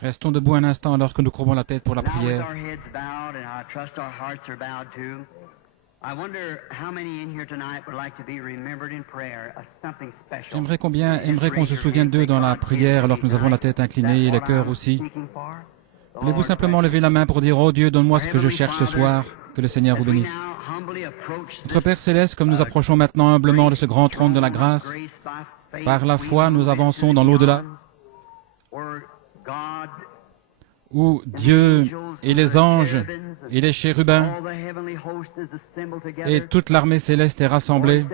Restons debout un instant alors que nous courbons la tête pour la prière. J'aimerais combien aimerait qu'on se souvienne d'eux dans la prière alors que nous avons la tête inclinée et le cœur aussi. Voulez-vous simplement lever la main pour dire « Oh Dieu, donne-moi ce que je cherche ce soir, que le Seigneur vous bénisse. » Notre Père Céleste, comme nous approchons maintenant humblement de ce grand trône de la grâce, par la foi, nous avançons dans l'au-delà, où Dieu et les anges et les chérubins et toute l'armée céleste est rassemblée,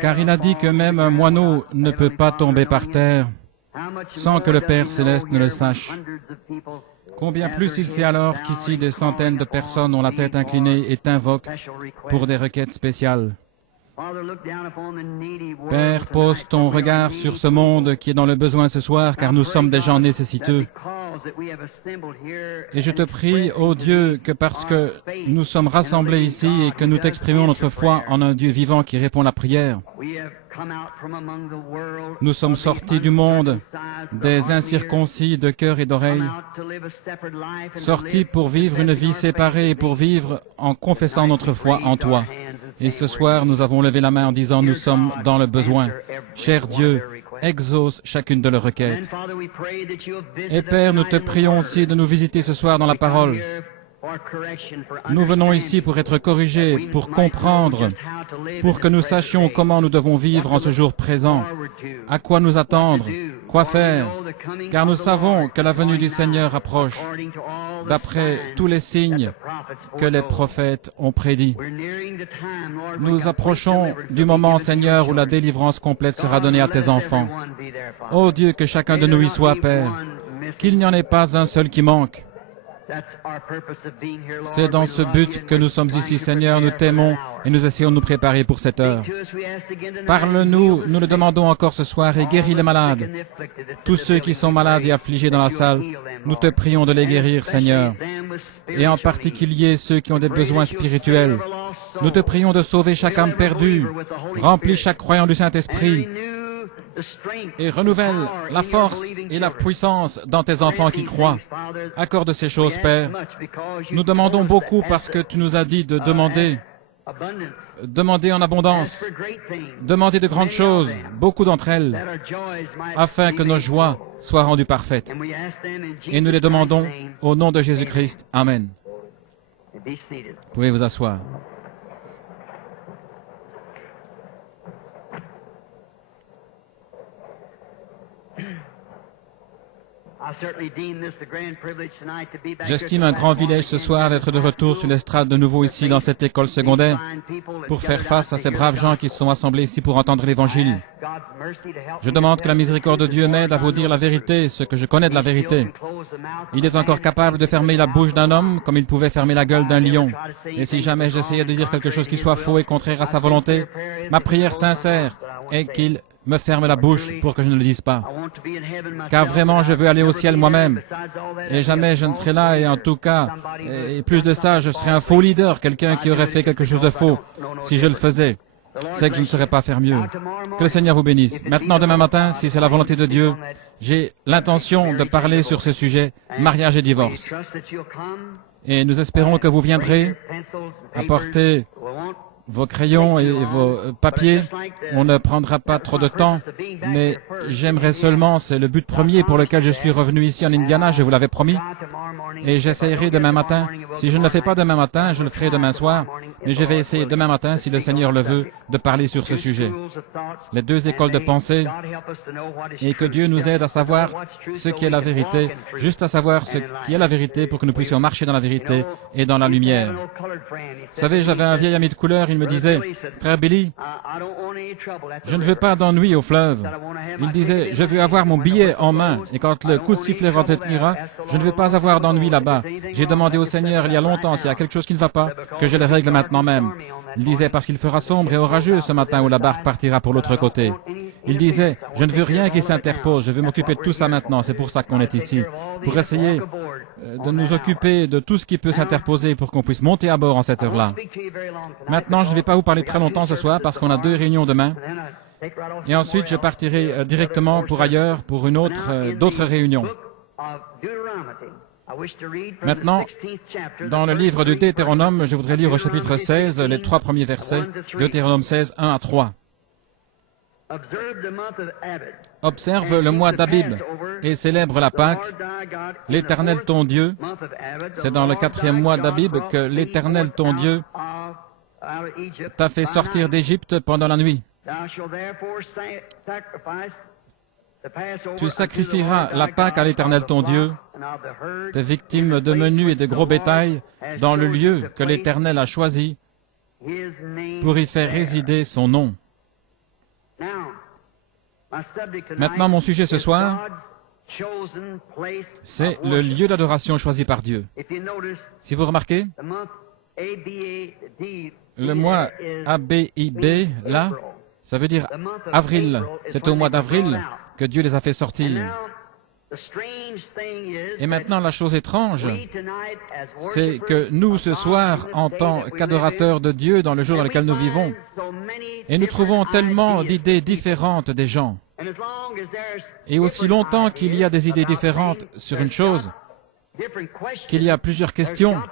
car il a dit que même un moineau ne peut pas tomber par terre sans que le Père Céleste ne le sache. Combien plus il sait alors qu'ici des centaines de personnes ont la tête inclinée et t'invoquent pour des requêtes spéciales. Père, pose ton regard sur ce monde qui est dans le besoin ce soir, car nous sommes des gens nécessiteux. Et je te prie, ô Dieu, que parce que nous sommes rassemblés ici et que nous t'exprimons notre foi en un Dieu vivant qui répond à la prière, nous sommes sortis du monde, des incirconcis de cœur et d'oreille, sortis pour vivre une vie séparée et pour vivre en confessant notre foi en toi. Et ce soir, nous avons levé la main en disant, nous sommes dans le besoin. Cher Dieu, exauce chacune de leurs requêtes. Et Père, nous te prions aussi de nous visiter ce soir dans la parole. Nous venons ici pour être corrigés, pour comprendre, pour que nous sachions comment nous devons vivre en ce jour présent, à quoi nous attendre, quoi faire, car nous savons que la venue du Seigneur approche, d'après tous les signes que les prophètes ont prédits. Nous approchons du moment, Seigneur, où la délivrance complète sera donnée à tes enfants. Ô Dieu, que chacun de nous y soit, Père, qu'il n'y en ait pas un seul qui manque. C'est dans ce but que nous sommes ici, Seigneur. Nous t'aimons et nous essayons de nous préparer pour cette heure. Parle-nous, nous le demandons encore ce soir, et guéris les malades. Tous ceux qui sont malades et affligés dans la salle, nous te prions de les guérir, Seigneur. Et en particulier ceux qui ont des besoins spirituels. Nous te prions de sauver chaque âme perdue. Remplis chaque croyant du Saint-Esprit. Et renouvelle la force et la puissance dans tes enfants qui croient. Accorde ces choses, Père. Nous demandons beaucoup parce que tu nous as dit de demander. Demander en abondance. Demander de grandes choses, beaucoup d'entre elles, afin que nos joies soient rendues parfaites. Et nous les demandons au nom de Jésus-Christ. Amen. Vous pouvez vous asseoir. J'estime un grand privilège ce soir d'être de retour sur l'estrade de nouveau ici dans cette école secondaire pour faire face à ces braves gens qui se sont assemblés ici pour entendre l'Évangile. Je demande que la miséricorde de Dieu m'aide à vous dire la vérité, ce que je connais de la vérité. Il est encore capable de fermer la bouche d'un homme comme il pouvait fermer la gueule d'un lion. Et si jamais j'essayais de dire quelque chose qui soit faux et contraire à sa volonté, ma prière sincère est qu'il me ferme la bouche pour que je ne le dise pas. Car vraiment, je veux aller au ciel moi-même. Et jamais je ne serai là, et en tout cas, et plus de ça, je serai un faux leader, quelqu'un qui aurait fait quelque chose de faux. Si je le faisais, c'est que je ne saurais pas faire mieux. Que le Seigneur vous bénisse. Maintenant, demain matin, si c'est la volonté de Dieu, j'ai l'intention de parler sur ce sujet, mariage et divorce. Et nous espérons que vous viendrez apporter vos crayons et vos papiers. On ne prendra pas trop de temps, mais j'aimerais seulement, c'est le but premier pour lequel je suis revenu ici en Indiana, je vous l'avais promis, et j'essaierai demain matin. Si je ne le fais pas demain matin, je le ferai demain soir, mais je vais essayer demain matin, si le Seigneur le veut, de parler sur ce sujet. Les deux écoles de pensée, et que Dieu nous aide à savoir ce qui est la vérité, juste à savoir ce qui est la vérité pour que nous puissions marcher dans la vérité et dans la lumière. Vous savez, j'avais un vieil ami de couleur, il me disait, « Frère Billy, je ne veux pas d'ennui au fleuve. » Il disait, « Je veux avoir mon billet en main, et quand le coup de sifflet retentira, je ne veux pas avoir d'ennui là-bas. J'ai demandé au Seigneur il y a longtemps, s'il y a quelque chose qui ne va pas, que je le règle maintenant même. » Il disait, parce qu'il fera sombre et orageux ce matin où la barque partira pour l'autre côté. Il disait, je ne veux rien qui s'interpose, je veux m'occuper de tout ça maintenant, c'est pour ça qu'on est ici. Pour essayer de nous occuper de tout ce qui peut s'interposer pour qu'on puisse monter à bord en cette heure-là. Maintenant, je ne vais pas vous parler très longtemps ce soir parce qu'on a 2 réunions demain. Et ensuite, je partirai directement pour ailleurs, pour une d'autres réunions. Maintenant, dans le livre du Deutéronome, je voudrais lire au chapitre 16, les 3 premiers versets, Deutéronome 16, 1 à 3. Observe le mois d'Abib et célèbre la Pâque. L'Éternel ton Dieu, c'est dans le 4e mois d'Abib que l'Éternel ton Dieu t'a fait sortir d'Égypte pendant la nuit. Tu sacrifieras la Pâque à l'Éternel ton Dieu, tes victimes de menu et de gros bétail, dans le lieu que l'Éternel a choisi pour y faire résider son nom. Maintenant, mon sujet ce soir, c'est le lieu d'adoration choisi par Dieu. Si vous remarquez, le mois ABIB, là, ça veut dire avril. C'est au mois d'avril que Dieu les a fait sortir. Et maintenant, la chose étrange, c'est que nous, ce soir, en tant qu'adorateurs de Dieu, dans le jour dans lequel nous vivons, et nous trouvons tellement d'idées différentes des gens. Et aussi longtemps qu'il y a des idées différentes sur une chose, qu'il y a plusieurs questions,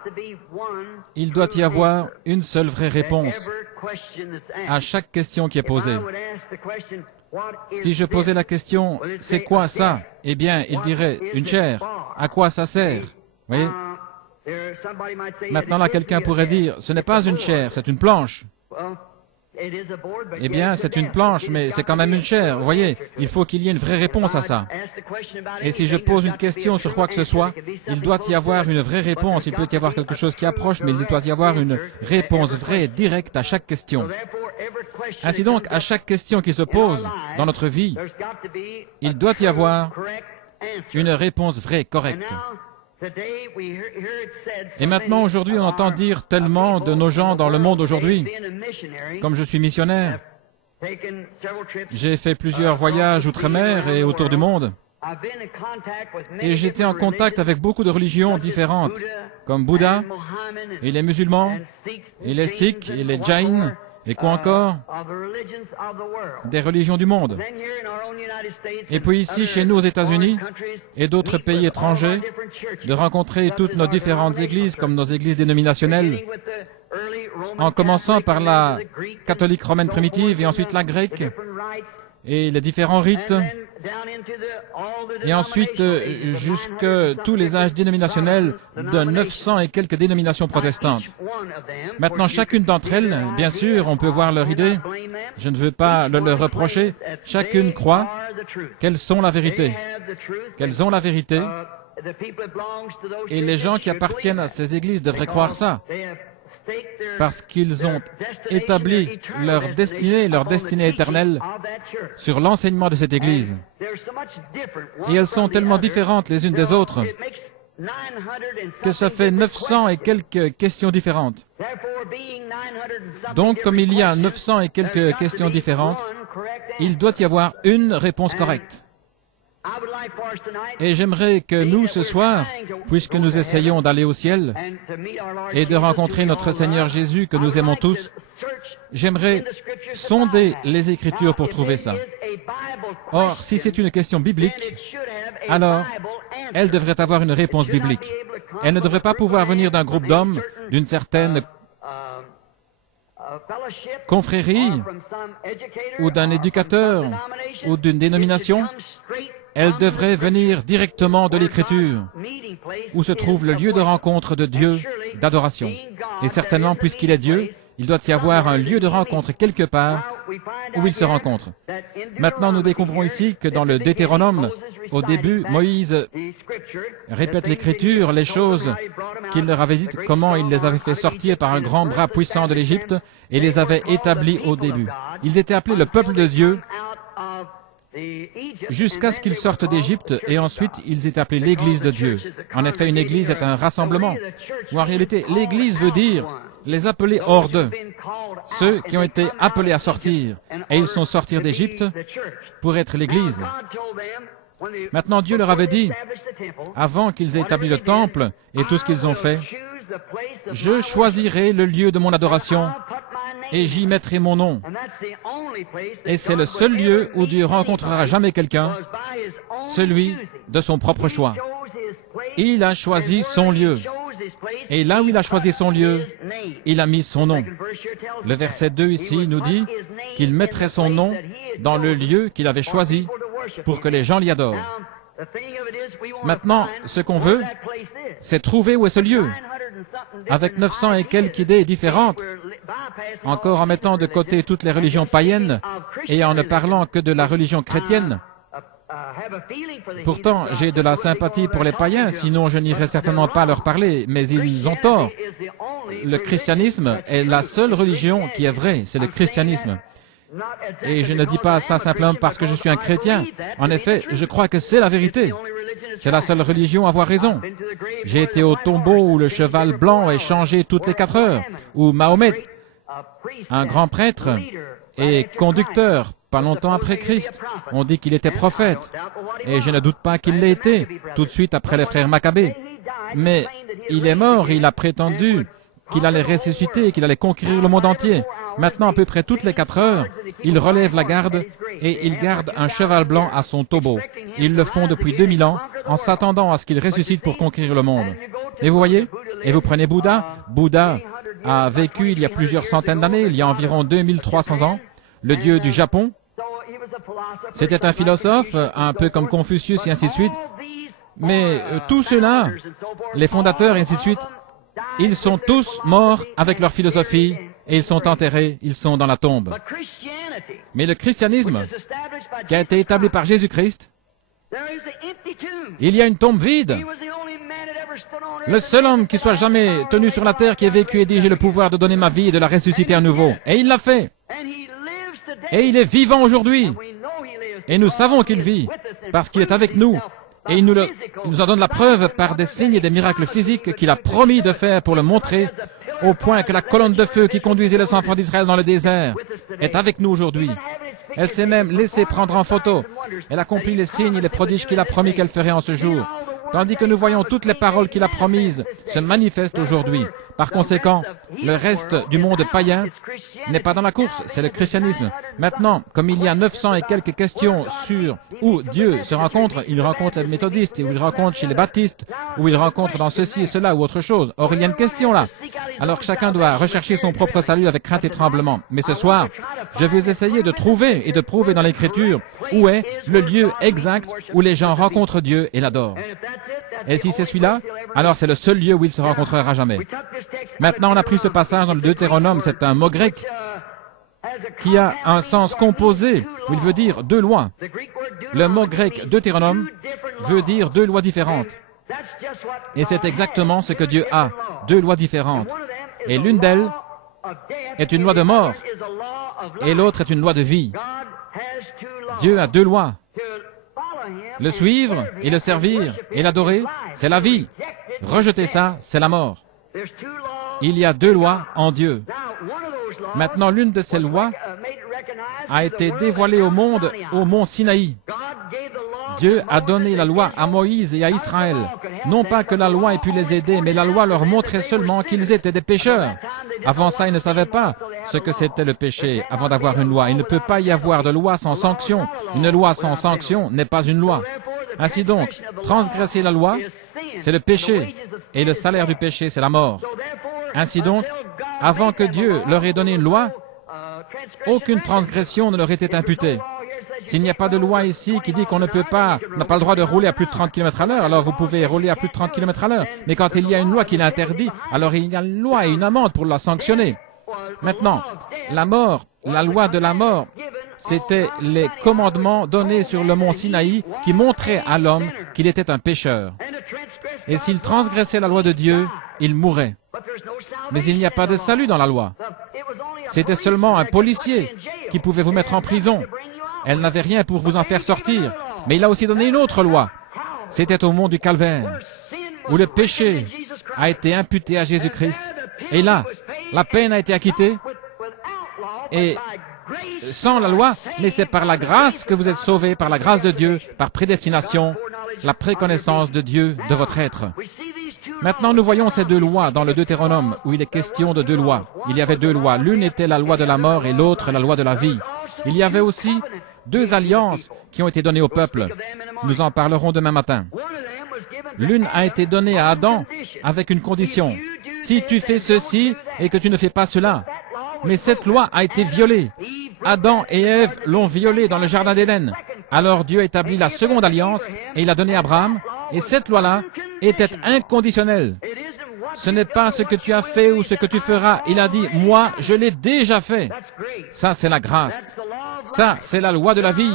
il doit y avoir une seule vraie réponse à chaque question qui est posée. Si je posais la question, c'est quoi ça? Eh bien, il dirait, une chaire. À quoi ça sert? Vous voyez? Maintenant, là, quelqu'un pourrait dire, ce n'est pas une chaire, c'est une planche. Eh bien, c'est une planche, mais c'est quand même une chaire. Vous voyez, il faut qu'il y ait une vraie réponse à ça. Et si je pose une question sur quoi que ce soit, il doit y avoir une vraie réponse. Il peut y avoir quelque chose qui approche, mais il doit y avoir une réponse vraie, directe à chaque question. Ainsi donc, à chaque question qui se pose dans notre vie, il doit y avoir une réponse vraie, correcte. Et maintenant, aujourd'hui, on entend dire tellement de nos gens dans le monde aujourd'hui. Comme je suis missionnaire, j'ai fait plusieurs voyages outre-mer et autour du monde. Et j'étais en contact avec beaucoup de religions différentes, comme Bouddha, et les musulmans, et les Sikhs, et les Jains, et quoi encore? Des religions du monde. Et puis ici, chez nous aux États-Unis, et d'autres pays étrangers, de rencontrer toutes nos différentes églises, comme nos églises dénominationnelles, en commençant par la catholique romaine primitive, et ensuite la grecque, et les différents rites, et ensuite jusque tous les âges dénominationnels de 900 et quelques dénominations protestantes. Maintenant, chacune d'entre elles, bien sûr, on peut voir leur idée, je ne veux pas le leur reprocher, chacune croit qu'elles sont la vérité, qu'elles ont la vérité, et les gens qui appartiennent à ces églises devraient croire ça, parce qu'ils ont établi leur destinée éternelle sur l'enseignement de cette Église. Et elles sont tellement différentes les unes des autres que ça fait 900 et quelques questions différentes. Donc, comme il y a 900 et quelques questions différentes, il doit y avoir une réponse correcte. Et j'aimerais que nous, ce soir, puisque nous essayons d'aller au ciel et de rencontrer notre Seigneur Jésus que nous aimons tous, j'aimerais sonder les Écritures pour trouver ça. Or, si c'est une question biblique, alors elle devrait avoir une réponse biblique. Elle ne devrait pas pouvoir venir d'un groupe d'hommes, d'une certaine confrérie, ou d'un éducateur, ou d'une dénomination. Elle devrait venir directement de l'Écriture, où se trouve le lieu de rencontre de Dieu, d'adoration. Et certainement, puisqu'il est Dieu, il doit y avoir un lieu de rencontre quelque part où il se rencontre. Maintenant, nous découvrons ici que dans le Deutéronome, au début, Moïse répète l'Écriture, les choses qu'il leur avait dites, comment il les avait fait sortir par un grand bras puissant de l'Égypte et les avait établis au début. Ils étaient appelés le peuple de Dieu jusqu'à ce qu'ils sortent d'Égypte, et ensuite ils étaient appelés l'Église de Dieu. En effet, une Église est un rassemblement, ou en réalité, l'Église veut dire les appeler hors d'eux, ceux qui ont été appelés à sortir, et ils sont sortis d'Égypte pour être l'Église. Maintenant, Dieu leur avait dit, avant qu'ils aient établi le temple et tout ce qu'ils ont fait, « Je choisirai le lieu de mon adoration et j'y mettrai mon nom. Et c'est le seul lieu où Dieu rencontrera jamais quelqu'un, celui de son propre choix. Il a choisi son lieu. Et là où il a choisi son lieu, il a mis son nom. Le verset 2 ici nous dit qu'il mettrait son nom dans le lieu qu'il avait choisi pour que les gens l'y adorent. Maintenant, ce qu'on veut, c'est trouver où est ce lieu, avec 900 et quelques idées différentes, encore en mettant de côté toutes les religions païennes et en ne parlant que de la religion chrétienne. Pourtant, j'ai de la sympathie pour les païens, sinon je n'irai certainement pas leur parler, mais ils ont tort. Le christianisme est la seule religion qui est vraie, c'est le christianisme. Et je ne dis pas ça simplement parce que je suis un chrétien. En effet, je crois que c'est la vérité. C'est la seule religion à avoir raison. J'ai été au tombeau où le cheval blanc est changé toutes les 4 heures, où Mahomet, un grand prêtre et conducteur, pas longtemps après Christ, on dit qu'il était prophète. Et je ne doute pas qu'il l'ait été, tout de suite après les frères Maccabées. Mais il est mort, il a prétendu qu'il allait ressusciter et qu'il allait conquérir le monde entier. Maintenant, à peu près toutes les 4 heures, il relève la garde et il garde un cheval blanc à son tombeau. Ils le font depuis 2000 ans en s'attendant à ce qu'il ressuscite pour conquérir le monde. Et vous voyez, et vous prenez Bouddha. Bouddha a vécu il y a plusieurs centaines d'années, il y a environ 2300 ans, le dieu du Japon. C'était un philosophe, un peu comme Confucius et ainsi de suite. Mais tous ceux-là, les fondateurs et ainsi de suite, ils sont tous morts avec leur philosophie et ils sont enterrés, ils sont dans la tombe. Mais le christianisme, qui a été établi par Jésus-Christ, il y a une tombe vide. Le seul homme qui soit jamais tenu sur la terre, qui ait vécu et dit « J'ai le pouvoir de donner ma vie et de la ressusciter à nouveau ». Et il l'a fait. Et il est vivant aujourd'hui. Et nous savons qu'il vit, parce qu'il est avec nous. Et il nous en donne la preuve par des signes et des miracles physiques qu'il a promis de faire pour le montrer, au point que la colonne de feu qui conduisait les enfants d'Israël dans le désert est avec nous aujourd'hui. Elle s'est même laissée prendre en photo. Elle accomplit les signes et les prodiges qu'il a promis qu'elle ferait en ce jour. Tandis que nous voyons toutes les paroles qu'il a promises se manifestent aujourd'hui. Par conséquent, le reste du monde païen n'est pas dans la course, c'est le christianisme. Maintenant, comme il y a 900 et quelques questions sur où Dieu se rencontre, il rencontre les méthodistes, ou il rencontre chez les baptistes, ou il rencontre dans ceci et cela ou autre chose. Or, il y a une question là. Alors chacun doit rechercher son propre salut avec crainte et tremblement. Mais ce soir, je vais essayer de trouver et de prouver dans l'Écriture où est le lieu exact où les gens rencontrent Dieu et l'adorent. Et si c'est celui-là, alors c'est le seul lieu où il se rencontrera jamais. Maintenant, on a pris ce passage dans le Deutéronome, c'est un mot grec qui a un sens composé, où il veut dire 2 lois. Le mot grec Deutéronome veut dire 2 lois différentes. Et c'est exactement ce que Dieu a, 2 lois différentes. Et l'une d'elles est une loi de mort, et l'autre est une loi de vie. Dieu a 2 lois. Le suivre et le servir et l'adorer, c'est la vie. Rejeter ça, c'est la mort. Il y a 2 lois en Dieu. Maintenant, l'une de ces lois a été dévoilée au monde au mont Sinaï. Dieu a donné la loi à Moïse et à Israël. Non pas que la loi ait pu les aider, mais la loi leur montrait seulement qu'ils étaient des pécheurs. Avant ça, ils ne savaient pas ce que c'était le péché avant d'avoir une loi. Il ne peut pas y avoir de loi sans sanction. Une loi sans sanction n'est pas une loi. Ainsi donc, transgresser la loi, c'est le péché, et le salaire du péché, c'est la mort. Ainsi donc, avant que Dieu leur ait donné une loi, aucune transgression ne leur était imputée. S'il n'y a pas de loi ici qui dit qu'on n'a pas le droit de rouler à plus de 30 km à l'heure, alors vous pouvez rouler à plus de 30 km à l'heure. Mais quand il y a une loi qui l'interdit, alors il y a une loi et une amende pour la sanctionner. Maintenant, la mort, la loi de la mort, c'était les commandements donnés sur le mont Sinaï qui montraient à l'homme qu'il était un pécheur. Et s'il transgressait la loi de Dieu, il mourrait. Mais il n'y a pas de salut dans la loi. C'était seulement un policier qui pouvait vous mettre en prison. Elle n'avait rien pour vous en faire sortir. Mais il a aussi donné une autre loi. C'était au mont du Calvaire, où le péché a été imputé à Jésus-Christ. Et là, la peine a été acquittée. Et sans la loi, mais c'est par la grâce que vous êtes sauvés, par la grâce de Dieu, par prédestination, la préconnaissance de Dieu de votre être. Maintenant, nous voyons ces deux lois dans le Deutéronome, où il est question de deux lois. Il y avait deux lois. L'une était la loi de la mort et l'autre la loi de la vie. Il y avait aussi deux alliances qui ont été données au peuple. Nous en parlerons demain matin. L'une a été donnée à Adam avec une condition. Si tu fais ceci et que tu ne fais pas cela. Mais cette loi a été violée. Adam et Ève l'ont violée dans le jardin d'Éden. Alors Dieu a établi la seconde alliance et il a donné à Abraham. Et cette loi-là était inconditionnelle. Ce n'est pas ce que tu as fait ou ce que tu feras. Il a dit, moi, je l'ai déjà fait. Ça, c'est la grâce. Ça, c'est la loi de la vie.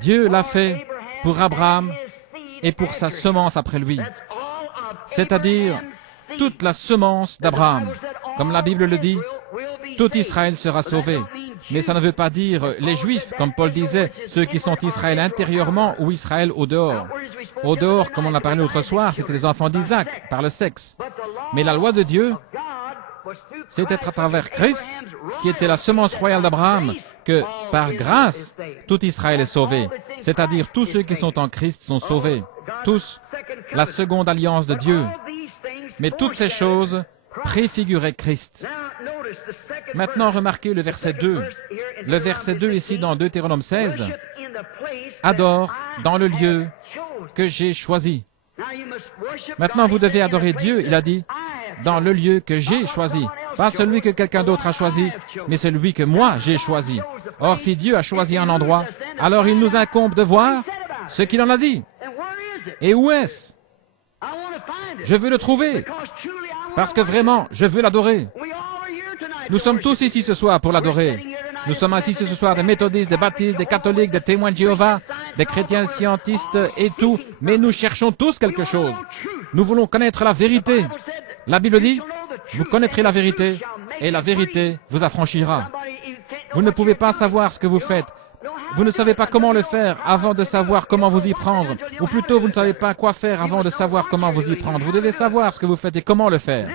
Dieu l'a fait pour Abraham et pour sa semence après lui. C'est-à-dire toute la semence d'Abraham. Comme la Bible le dit, tout Israël sera sauvé. Mais ça ne veut pas dire les Juifs, comme Paul disait, ceux qui sont Israël intérieurement ou Israël au dehors. Au dehors, comme on a parlé l'autre soir, c'était les enfants d'Isaac, par le sexe. Mais la loi de Dieu, c'était à travers Christ, qui était la semence royale d'Abraham, que par grâce, tout Israël est sauvé. C'est-à-dire tous ceux qui sont en Christ sont sauvés. Tous, la seconde alliance de Dieu. Mais toutes ces choses préfiguraient Christ. Maintenant, remarquez le verset 2. Le verset 2 ici dans Deutéronome 16. Adore dans le lieu que j'ai choisi. Maintenant, vous devez adorer Dieu, il a dit, dans le lieu que j'ai choisi. Pas celui que quelqu'un d'autre a choisi, mais celui que moi j'ai choisi. Or, si Dieu a choisi un endroit, alors il nous incombe de voir ce qu'il en a dit. Et où est-ce? Je veux le trouver, parce que vraiment, je veux l'adorer. Nous sommes tous ici ce soir pour l'adorer. Nous sommes assis ce soir des méthodistes, des baptistes, des catholiques, des témoins de Jéhovah, des chrétiens scientistes et tout, mais nous cherchons tous quelque chose. Nous voulons connaître la vérité. La Bible dit, vous connaîtrez la vérité, et la vérité vous affranchira. Vous ne pouvez pas savoir ce que vous faites. Vous ne savez pas comment le faire avant de savoir comment vous y prendre. Ou plutôt, vous ne savez pas quoi faire avant de savoir comment vous y prendre. Vous devez savoir ce que vous faites et comment le faire.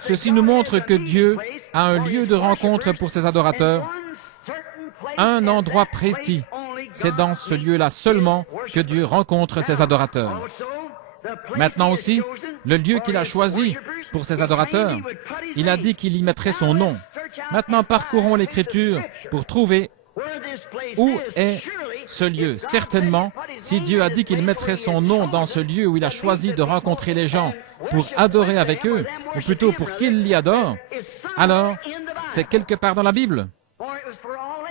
Ceci nous montre que Dieu a un lieu de rencontre pour ses adorateurs, un endroit précis. C'est dans ce lieu-là seulement que Dieu rencontre ses adorateurs. Maintenant aussi, le lieu qu'il a choisi pour ses adorateurs, il a dit qu'il y mettrait son nom. Maintenant, parcourons l'Écriture pour trouver où est ce lieu. Certainement, si Dieu a dit qu'il mettrait son nom dans ce lieu où il a choisi de rencontrer les gens pour adorer avec eux, ou plutôt pour qu'ils l'y adorent, alors c'est quelque part dans la Bible,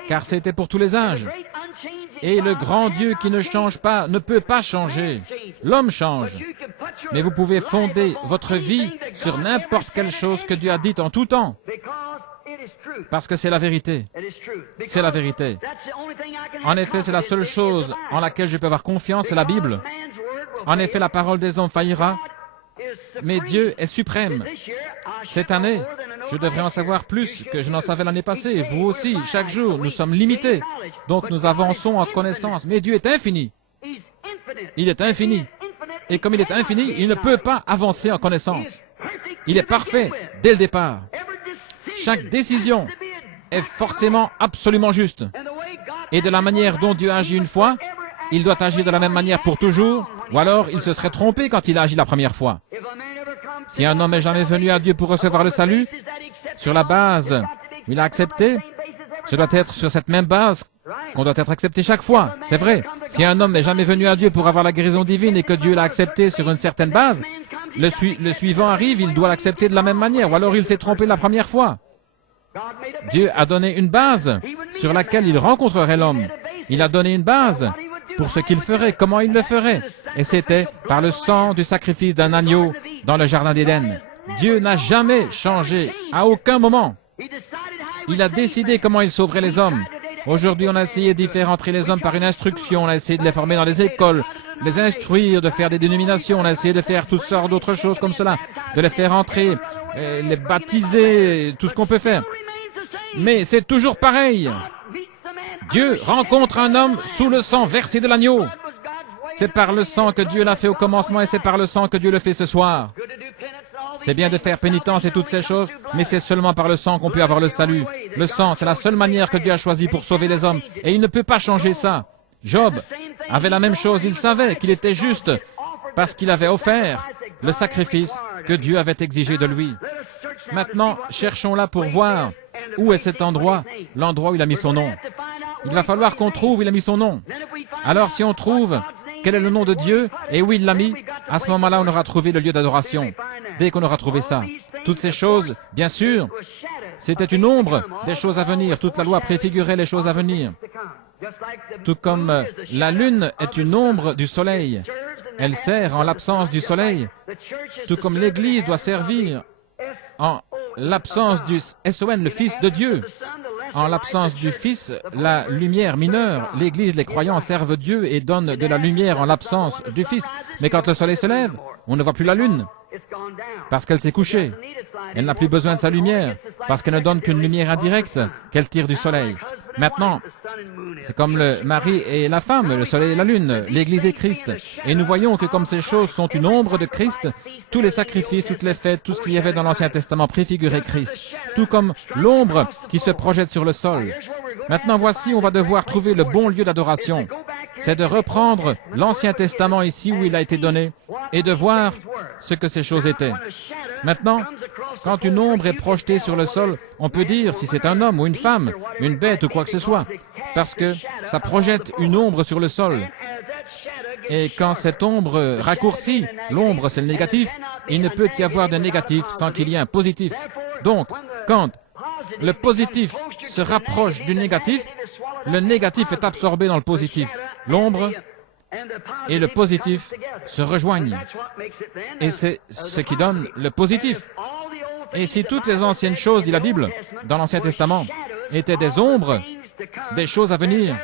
car c'était pour tous les âges. Et le grand Dieu qui ne change pas ne peut pas changer. L'homme change. Mais vous pouvez fonder votre vie sur n'importe quelle chose que Dieu a dite en tout temps. Parce que c'est la vérité. C'est la vérité. En effet, c'est la seule chose en laquelle je peux avoir confiance, c'est la Bible. En effet, la parole des hommes faillira, mais Dieu est suprême. Cette année, je devrais en savoir plus que je n'en savais l'année passée. Vous aussi, chaque jour, nous sommes limités. Donc nous avançons en connaissance. Mais Dieu est infini. Il est infini. Et comme il est infini, il ne peut pas avancer en connaissance. Il est parfait dès le départ. Chaque décision est forcément absolument juste. Et de la manière dont Dieu agit une fois, il doit agir de la même manière pour toujours, ou alors il se serait trompé quand il a agi la première fois. Si un homme n'est jamais venu à Dieu pour recevoir le salut, sur la base où il a accepté, ce doit être sur cette même base qu'on doit être accepté chaque fois. C'est vrai. Si un homme n'est jamais venu à Dieu pour avoir la guérison divine et que Dieu l'a accepté sur une certaine base, le suivant arrive, il doit l'accepter de la même manière, ou alors il s'est trompé la première fois. Dieu a donné une base sur laquelle il rencontrerait l'homme. Il a donné une base pour ce qu'il ferait, comment il le ferait. Et c'était par le sang du sacrifice d'un agneau dans le jardin d'Éden. Dieu n'a jamais changé, à aucun moment. Il a décidé comment il sauverait les hommes. Aujourd'hui, on a essayé d'y faire entrer les hommes par une instruction, on a essayé de les former dans les écoles, de les instruire, de faire des dénominations, on a essayé de faire toutes sortes d'autres choses comme cela, de les faire entrer, les baptiser, tout ce qu'on peut faire. Mais c'est toujours pareil. Dieu rencontre un homme sous le sang versé de l'agneau. C'est par le sang que Dieu l'a fait au commencement et c'est par le sang que Dieu le fait ce soir. C'est bien de faire pénitence et toutes ces choses, mais c'est seulement par le sang qu'on peut avoir le salut. Le sang, c'est la seule manière que Dieu a choisie pour sauver les hommes, et il ne peut pas changer ça. Job avait la même chose, il savait qu'il était juste parce qu'il avait offert le sacrifice que Dieu avait exigé de lui. Maintenant, cherchons-là pour voir où est cet endroit, l'endroit où il a mis son nom. Il va falloir qu'on trouve où il a mis son nom. Alors si on trouve quel est le nom de Dieu et où il l'a mis, à ce moment-là, on aura trouvé le lieu d'adoration. Dès qu'on aura trouvé ça, toutes ces choses, bien sûr, c'était une ombre des choses à venir. Toute la loi préfigurait les choses à venir. Tout comme la lune est une ombre du soleil, elle sert en l'absence du soleil. Tout comme l'Église doit servir en l'absence du SON, le Fils de Dieu. En l'absence du Fils, la lumière mineure, l'Église, les croyants servent Dieu et donnent de la lumière en l'absence du Fils. Mais quand le soleil se lève, on ne voit plus la lune, parce qu'elle s'est couchée. Elle n'a plus besoin de sa lumière, parce qu'elle ne donne qu'une lumière indirecte qu'elle tire du soleil. Maintenant, c'est comme le mari et la femme, le soleil et la lune, l'Église et Christ. Et nous voyons que comme ces choses sont une ombre de Christ, tous les sacrifices, toutes les fêtes, tout ce qu'il y avait dans l'Ancien Testament préfigurait Christ. Tout comme l'ombre qui se projette sur le sol. Maintenant, voici, on va devoir trouver le bon lieu d'adoration. C'est de reprendre l'Ancien Testament ici où il a été donné et de voir ce que ces choses étaient. Maintenant, quand une ombre est projetée sur le sol, on peut dire si c'est un homme ou une femme, une bête ou quoi que ce soit, parce que ça projette une ombre sur le sol. Et quand cette ombre raccourcit, l'ombre c'est le négatif, il ne peut y avoir de négatif sans qu'il y ait un positif. Donc, quand le positif se rapproche du négatif, le négatif est absorbé dans le positif. L'ombre et le positif se rejoignent. Et c'est ce qui donne le positif. Et si toutes les anciennes choses, dit la Bible, dans l'Ancien Testament, étaient des ombres, des choses à venir,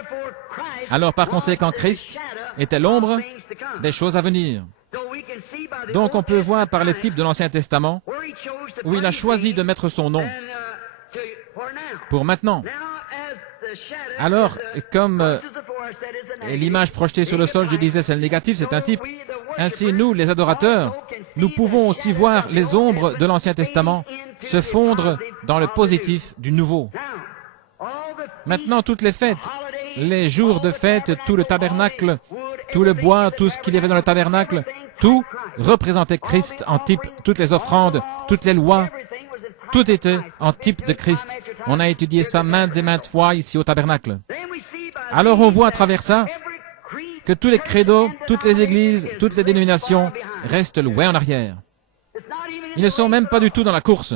alors par conséquent, Christ était l'ombre des choses à venir. Donc on peut voir par les types de l'Ancien Testament où il a choisi de mettre son nom pour maintenant. Alors, comme l'image projetée sur le sol, je disais, c'est le négatif, c'est un type. Ainsi, nous, les adorateurs, nous pouvons aussi voir les ombres de l'Ancien Testament se fondre dans le positif du Nouveau. Maintenant, toutes les fêtes, les jours de fête, tout le tabernacle, tout le bois, tout ce qu'il y avait dans le tabernacle, tout représentait Christ en type, toutes les offrandes, toutes les lois, tout était en type de Christ. On a étudié ça maintes et maintes fois ici au tabernacle. Alors on voit à travers ça que tous les credos, toutes les églises, toutes les dénominations restent loin en arrière. Ils ne sont même pas du tout dans la course.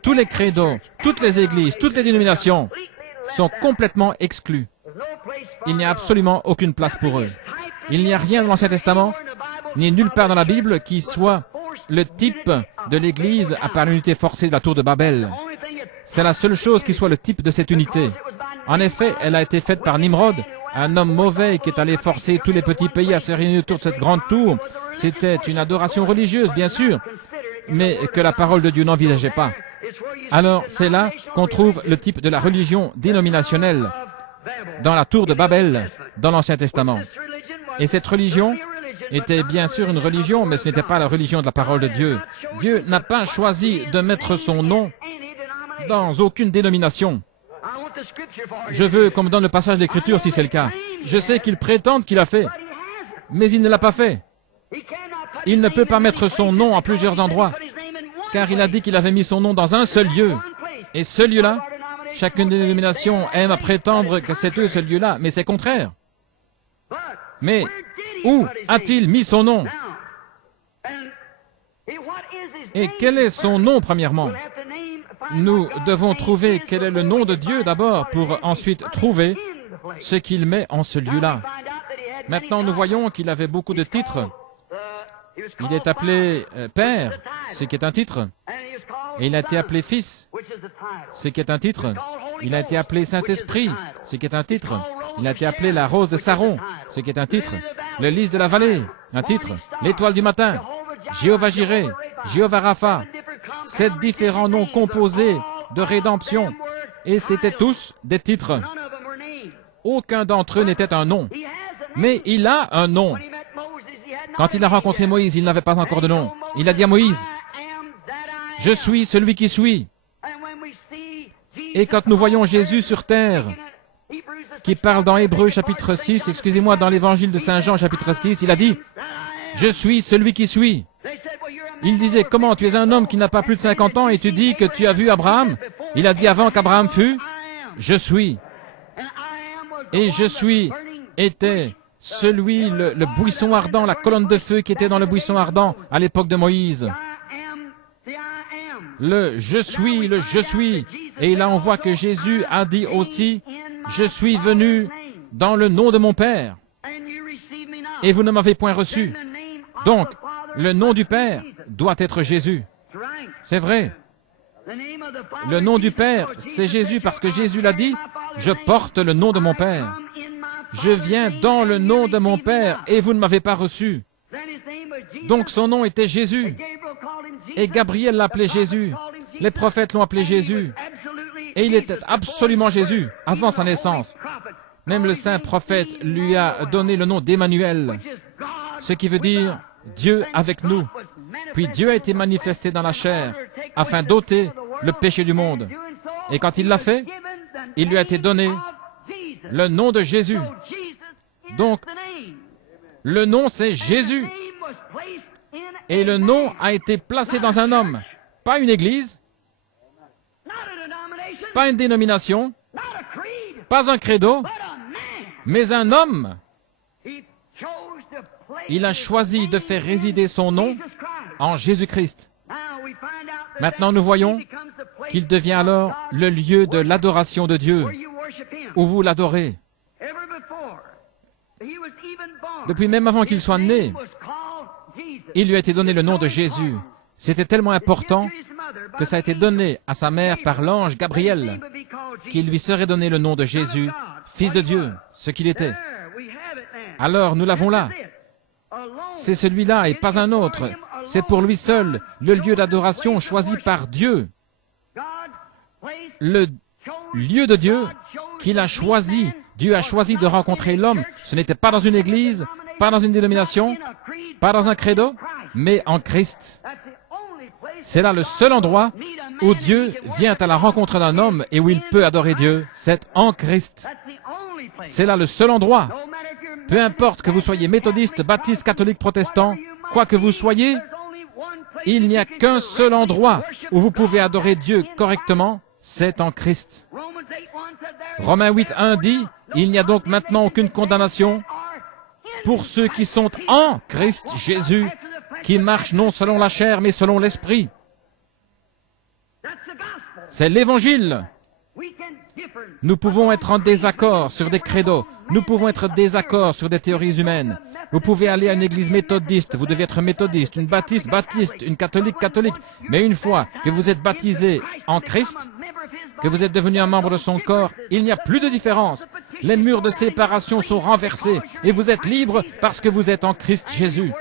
Tous les credos, toutes les églises, toutes les dénominations sont complètement exclus. Il n'y a absolument aucune place pour eux. Il n'y a rien dans l'Ancien Testament, ni nulle part dans la Bible qui soit le type de l'Église à part l'unité forcée de la tour de Babel. C'est la seule chose qui soit le type de cette unité. En effet, elle a été faite par Nimrod, un homme mauvais qui est allé forcer tous les petits pays à se réunir autour de cette grande tour. C'était une adoration religieuse, bien sûr, mais que la parole de Dieu n'envisageait pas. Alors, c'est là qu'on trouve le type de la religion dénominationnelle dans la tour de Babel, dans l'Ancien Testament. Et cette religion était bien sûr une religion, mais ce n'était pas la religion de la parole de Dieu. Dieu n'a pas choisi de mettre son nom dans aucune dénomination. Je veux qu'on me donne le passage d'Écriture si c'est le cas. Je sais qu'il prétend qu'il a fait, mais il ne l'a pas fait. Il ne peut pas mettre son nom à plusieurs endroits, car il a dit qu'il avait mis son nom dans un seul lieu. Et ce lieu-là, chacune des dénominations aime à prétendre que c'est eux ce lieu-là, mais c'est contraire. Mais où a-t-il mis son nom? Et quel est son nom, premièrement? Nous devons trouver quel est le nom de Dieu d'abord, pour ensuite trouver ce qu'il met en ce lieu-là. Maintenant, nous voyons qu'il avait beaucoup de titres. Il est appelé Père, ce qui est un titre. Et il a été appelé Fils, ce qui est un titre. Il a été appelé Saint-Esprit, ce qui est un titre. Il a été appelé la Rose de Saron, ce qui est un titre. Le Lys de la vallée, un titre. L'Étoile du matin, Jéhovah Jireh, Jéhovah Rapha. 7 différents noms composés de rédemption. Et c'étaient tous des titres. Aucun d'entre eux n'était un nom. Mais il a un nom. Quand il a rencontré Moïse, il n'avait pas encore de nom. Il a dit à Moïse, « Je suis celui qui suis. » Et quand nous voyons Jésus sur terre, qui parle dans Hébreux chapitre 6, excusez-moi, dans l'évangile de Saint Jean chapitre 6, il a dit, « Je suis celui qui suis. Il disait, comment, tu es un homme qui n'a pas plus de 50 ans et tu dis que tu as vu Abraham? Il a dit avant qu'Abraham fût, je suis. Et je suis était celui, le buisson ardent, la colonne de feu qui était dans le buisson ardent à l'époque de Moïse. Le je suis. Et là on voit que Jésus a dit aussi, je suis venu dans le nom de mon Père. Et vous ne m'avez point reçu. Donc, le nom du Père doit être Jésus. C'est vrai. Le nom du Père, c'est Jésus, parce que Jésus l'a dit, je porte le nom de mon Père. Je viens dans le nom de mon Père, et vous ne m'avez pas reçu. Donc son nom était Jésus. Et Gabriel l'appelait Jésus. Les prophètes l'ont appelé Jésus. Et il était absolument Jésus, avant sa naissance. Même le saint prophète lui a donné le nom d'Emmanuel, ce qui veut dire Dieu avec nous. Puis Dieu a été manifesté dans la chair, afin d'ôter le péché du monde. Et quand il l'a fait, il lui a été donné le nom de Jésus. Donc, le nom c'est Jésus. Et le nom a été placé dans un homme, pas une église, pas une dénomination, pas un credo, mais un homme. Il a choisi de faire résider son nom en Jésus-Christ. Maintenant, nous voyons qu'il devient alors le lieu de l'adoration de Dieu, où vous l'adorez. Depuis même avant qu'il soit né, il lui a été donné le nom de Jésus. C'était tellement important que ça a été donné à sa mère par l'ange Gabriel, qu'il lui serait donné le nom de Jésus, Fils de Dieu, ce qu'il était. Alors, nous l'avons là. C'est celui-là et pas un autre. C'est pour lui seul le lieu d'adoration choisi par Dieu. Le lieu de Dieu qu'il a choisi. Dieu a choisi de rencontrer l'homme. Ce n'était pas dans une église, pas dans une dénomination, pas dans un credo, mais en Christ. C'est là le seul endroit où Dieu vient à la rencontre d'un homme et où il peut adorer Dieu. C'est en Christ. C'est là le seul endroit. Peu importe que vous soyez méthodiste, baptiste, catholique, protestant, quoi que vous soyez, il n'y a qu'un seul endroit où vous pouvez adorer Dieu correctement, c'est en Christ. Romains 8.1 dit, il n'y a donc maintenant aucune condamnation pour ceux qui sont en Christ Jésus, qui marchent non selon la chair, mais selon l'Esprit. C'est l'Évangile. Nous pouvons être en désaccord sur des credos. Nous pouvons être en désaccord sur des théories humaines. Vous pouvez aller à une église méthodiste, vous devez être méthodiste, une baptiste, baptiste, une catholique, catholique. Mais une fois que vous êtes baptisé en Christ, que vous êtes devenu un membre de son corps, il n'y a plus de différence. Les murs de séparation sont renversés et vous êtes libre parce que vous êtes en Christ Jésus.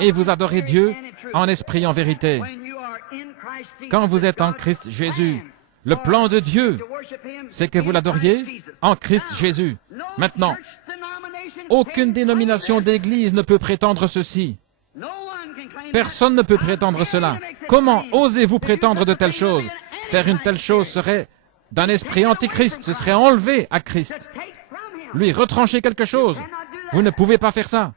Et vous adorez Dieu en esprit et en vérité. Quand vous êtes en Christ Jésus, le plan de Dieu, c'est que vous l'adoriez en Christ Jésus. Maintenant, aucune dénomination d'église ne peut prétendre ceci. Personne ne peut prétendre cela. Comment osez-vous prétendre de telles choses? Faire une telle chose serait d'un esprit antichrist, ce serait enlever à Christ. Lui retrancher quelque chose. Vous ne pouvez pas faire ça.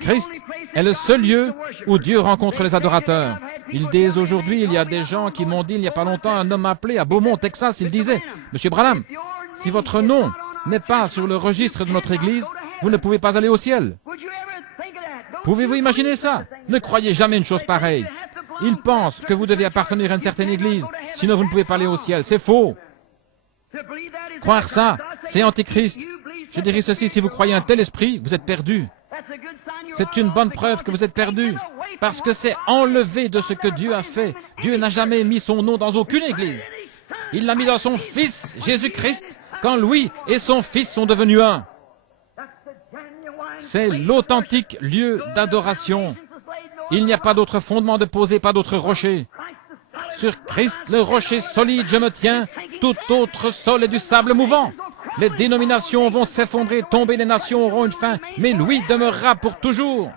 Christ est le seul lieu où Dieu rencontre les adorateurs. Ils disent aujourd'hui, il y a des gens qui m'ont dit il n'y a pas longtemps, un homme appelé à Beaumont, Texas, il disait, Monsieur Branham, si votre nom n'est pas sur le registre de notre église, vous ne pouvez pas aller au ciel. Pouvez-vous imaginer ça? Ne croyez jamais une chose pareille. Ils pensent que vous devez appartenir à une certaine église, sinon vous ne pouvez pas aller au ciel. C'est faux. Croire ça, c'est antichrist. Je dirais ceci, si vous croyez un tel esprit, vous êtes perdu. C'est une bonne preuve que vous êtes perdu, parce que c'est enlevé de ce que Dieu a fait. Dieu n'a jamais mis son nom dans aucune église. Il l'a mis dans son Fils, Jésus-Christ, quand lui et son Fils sont devenus un. C'est l'authentique lieu d'adoration. Il n'y a pas d'autre fondement de poser, pas d'autre rocher. Sur Christ, le rocher solide, je me tiens. Tout autre sol est du sable mouvant. Les dénominations vont s'effondrer, tomber, les nations auront une fin, mais lui demeurera pour toujours.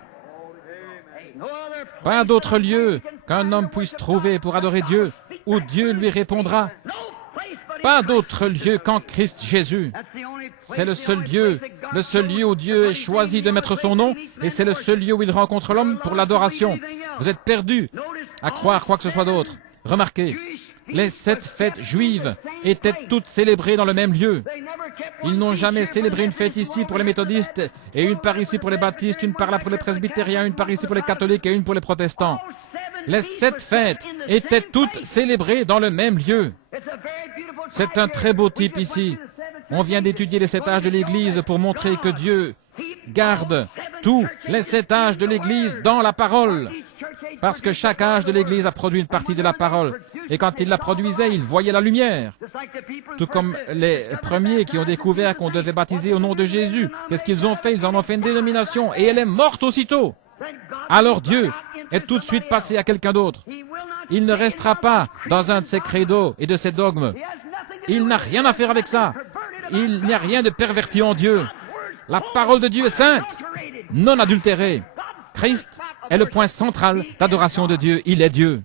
Pas d'autre lieu qu'un homme puisse trouver pour adorer Dieu, où Dieu lui répondra. Pas d'autre lieu qu'en Christ Jésus. C'est le seul lieu où Dieu ait choisi de mettre son nom, et c'est le seul lieu où il rencontre l'homme pour l'adoration. Vous êtes perdus à croire quoi que ce soit d'autre. Remarquez, les 7 fêtes juives étaient toutes célébrées dans le même lieu. Ils n'ont jamais célébré une fête ici pour les méthodistes, et une par ici pour les baptistes, une par là pour les presbytériens, une par ici pour les catholiques et une pour les protestants. Les 7 fêtes étaient toutes célébrées dans le même lieu. C'est un très beau type ici. On vient d'étudier les 7 âges de l'Église pour montrer que Dieu garde tous les 7 âges de l'Église dans la parole. Parce que chaque âge de l'Église a produit une partie de la parole. Et quand il la produisait, il voyait la lumière. Tout comme les premiers qui ont découvert qu'on devait baptiser au nom de Jésus. Qu'est-ce qu'ils ont fait? Ils en ont fait une dénomination et elle est morte aussitôt. Alors Dieu est tout de suite passé à quelqu'un d'autre. Il ne restera pas dans un de ses credos et de ses dogmes. Il n'a rien à faire avec ça. Il n'y a rien de perverti en Dieu. La parole de Dieu est sainte, non adultérée. Christ est le point central d'adoration de Dieu. Il est Dieu.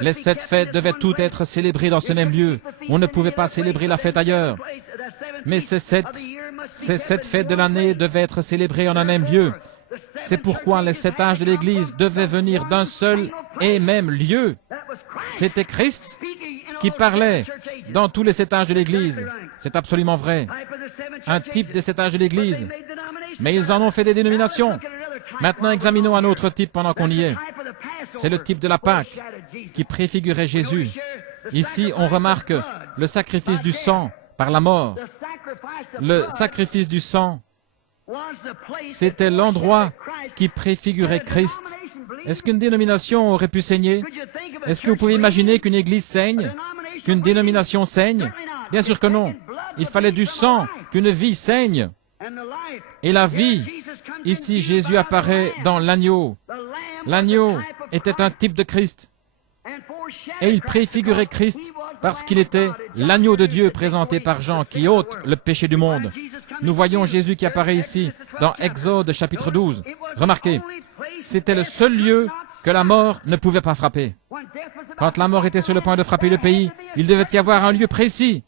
Les 7 fêtes devaient toutes être célébrées dans ce même lieu. On ne pouvait pas célébrer la fête ailleurs. Mais ces 7 fêtes de l'année devaient être célébrées en un même lieu. C'est pourquoi les 7 âges de l'Église devaient venir d'un seul et même lieu. C'était Christ qui parlait dans tous les 7 âges de l'Église. C'est absolument vrai. Un type des 7 âges de l'Église. Mais ils en ont fait des dénominations. Maintenant, examinons un autre type pendant qu'on y est. C'est le type de la Pâque qui préfigurait Jésus. Ici, on remarque le sacrifice du sang par la mort. Le sacrifice du sang, c'était l'endroit qui préfigurait Christ. Est-ce qu'une dénomination aurait pu saigner? Est-ce que vous pouvez imaginer qu'une église saigne? Qu'une dénomination saigne? Bien sûr que non. Il fallait du sang, qu'une vie saigne. Et la vie, ici Jésus apparaît dans l'agneau. L'agneau était un type de Christ. Et il préfigurait Christ parce qu'il était l'agneau de Dieu présenté par Jean qui ôte le péché du monde. Nous voyons Jésus qui apparaît ici dans Exode chapitre 12. Remarquez, c'était le seul lieu que la mort ne pouvait pas frapper. Quand la mort était sur le point de frapper le pays, il devait y avoir un lieu précis.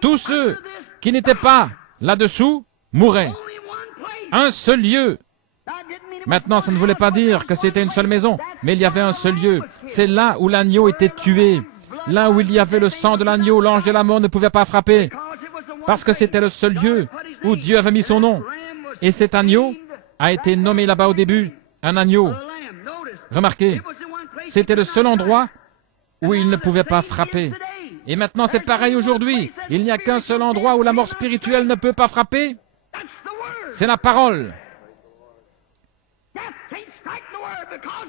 Tous ceux qui n'étaient pas là-dessous mouraient. Un seul lieu. Maintenant, ça ne voulait pas dire que c'était une seule maison, mais il y avait un seul lieu. C'est là où l'agneau était tué. Là où il y avait le sang de l'agneau, l'ange de la mort ne pouvait pas frapper. Parce que c'était le seul lieu où Dieu avait mis son nom. Et cet agneau a été nommé là-bas au début un agneau. Remarquez, c'était le seul endroit où il ne pouvait pas frapper. Et maintenant, c'est pareil aujourd'hui. Il n'y a qu'un seul endroit où la mort spirituelle ne peut pas frapper. C'est la parole.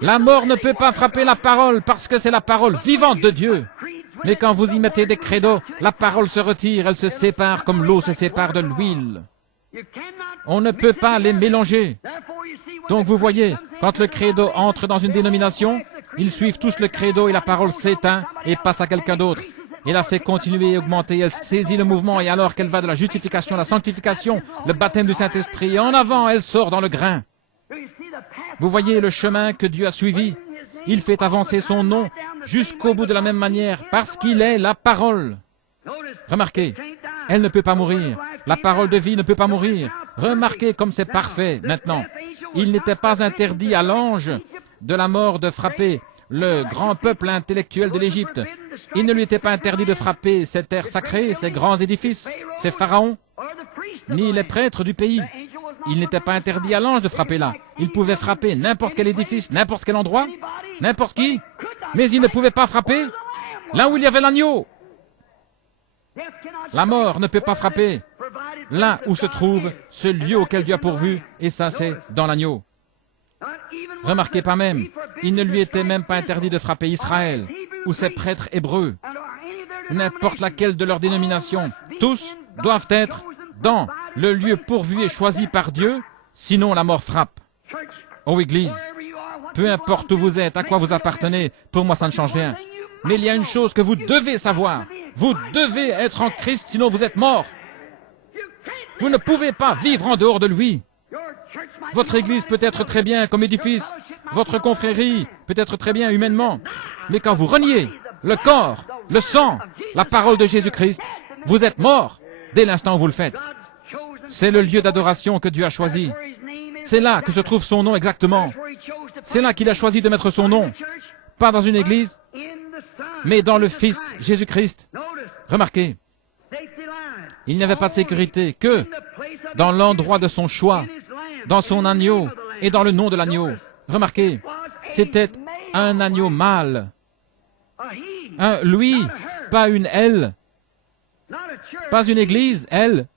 La mort ne peut pas frapper la parole parce que c'est la parole vivante de Dieu. Mais quand vous y mettez des credos, la parole se retire, elle se sépare comme l'eau se sépare de l'huile. On ne peut pas les mélanger. Donc vous voyez, quand le credo entre dans une dénomination, ils suivent tous le credo et la parole s'éteint et passe à quelqu'un d'autre. Et la fait continuer et augmenter, elle saisit le mouvement et alors qu'elle va de la justification à la sanctification, le baptême du Saint-Esprit, et en avant, elle sort dans le grain. Vous voyez le chemin que Dieu a suivi. Il fait avancer son nom jusqu'au bout de la même manière parce qu'il est la parole. Remarquez, elle ne peut pas mourir. La parole de vie ne peut pas mourir. Remarquez comme c'est parfait maintenant. Il n'était pas interdit à l'ange de la mort de frapper le grand peuple intellectuel de l'Égypte. Il ne lui était pas interdit de frapper ces terres sacrées, ces grands édifices, ces pharaons, ni les prêtres du pays. Il n'était pas interdit à l'ange de frapper là. Il pouvait frapper n'importe quel édifice, n'importe quel endroit, n'importe qui, mais il ne pouvait pas frapper là où il y avait l'agneau. La mort ne peut pas frapper là où se trouve ce lieu auquel Dieu a pourvu, et ça c'est dans l'agneau. Remarquez pas même, il ne lui était même pas interdit de frapper Israël, ou ses prêtres hébreux, n'importe laquelle de leur dénomination. Tous doivent être dans le lieu pourvu et choisi par Dieu, sinon la mort frappe. Ô Église, peu importe où vous êtes, à quoi vous appartenez, pour moi ça ne change rien. Mais il y a une chose que vous devez savoir. Vous devez être en Christ, sinon vous êtes mort. Vous ne pouvez pas vivre en dehors de lui. Votre Église peut être très bien comme édifice, votre confrérie peut être très bien humainement, mais quand vous reniez le corps, le sang, la parole de Jésus-Christ, Vous êtes mort dès l'instant où vous le faites. C'est le lieu d'adoration que Dieu a choisi. C'est là que se trouve son nom exactement. C'est là qu'il a choisi de mettre son nom. Pas dans une église, mais dans le Fils Jésus-Christ. Remarquez, il n'y avait pas de sécurité que dans l'endroit de son choix, dans son agneau et dans le nom de l'agneau. Remarquez, c'était un agneau mâle. Un lui, pas une elle. Pas une église, elle.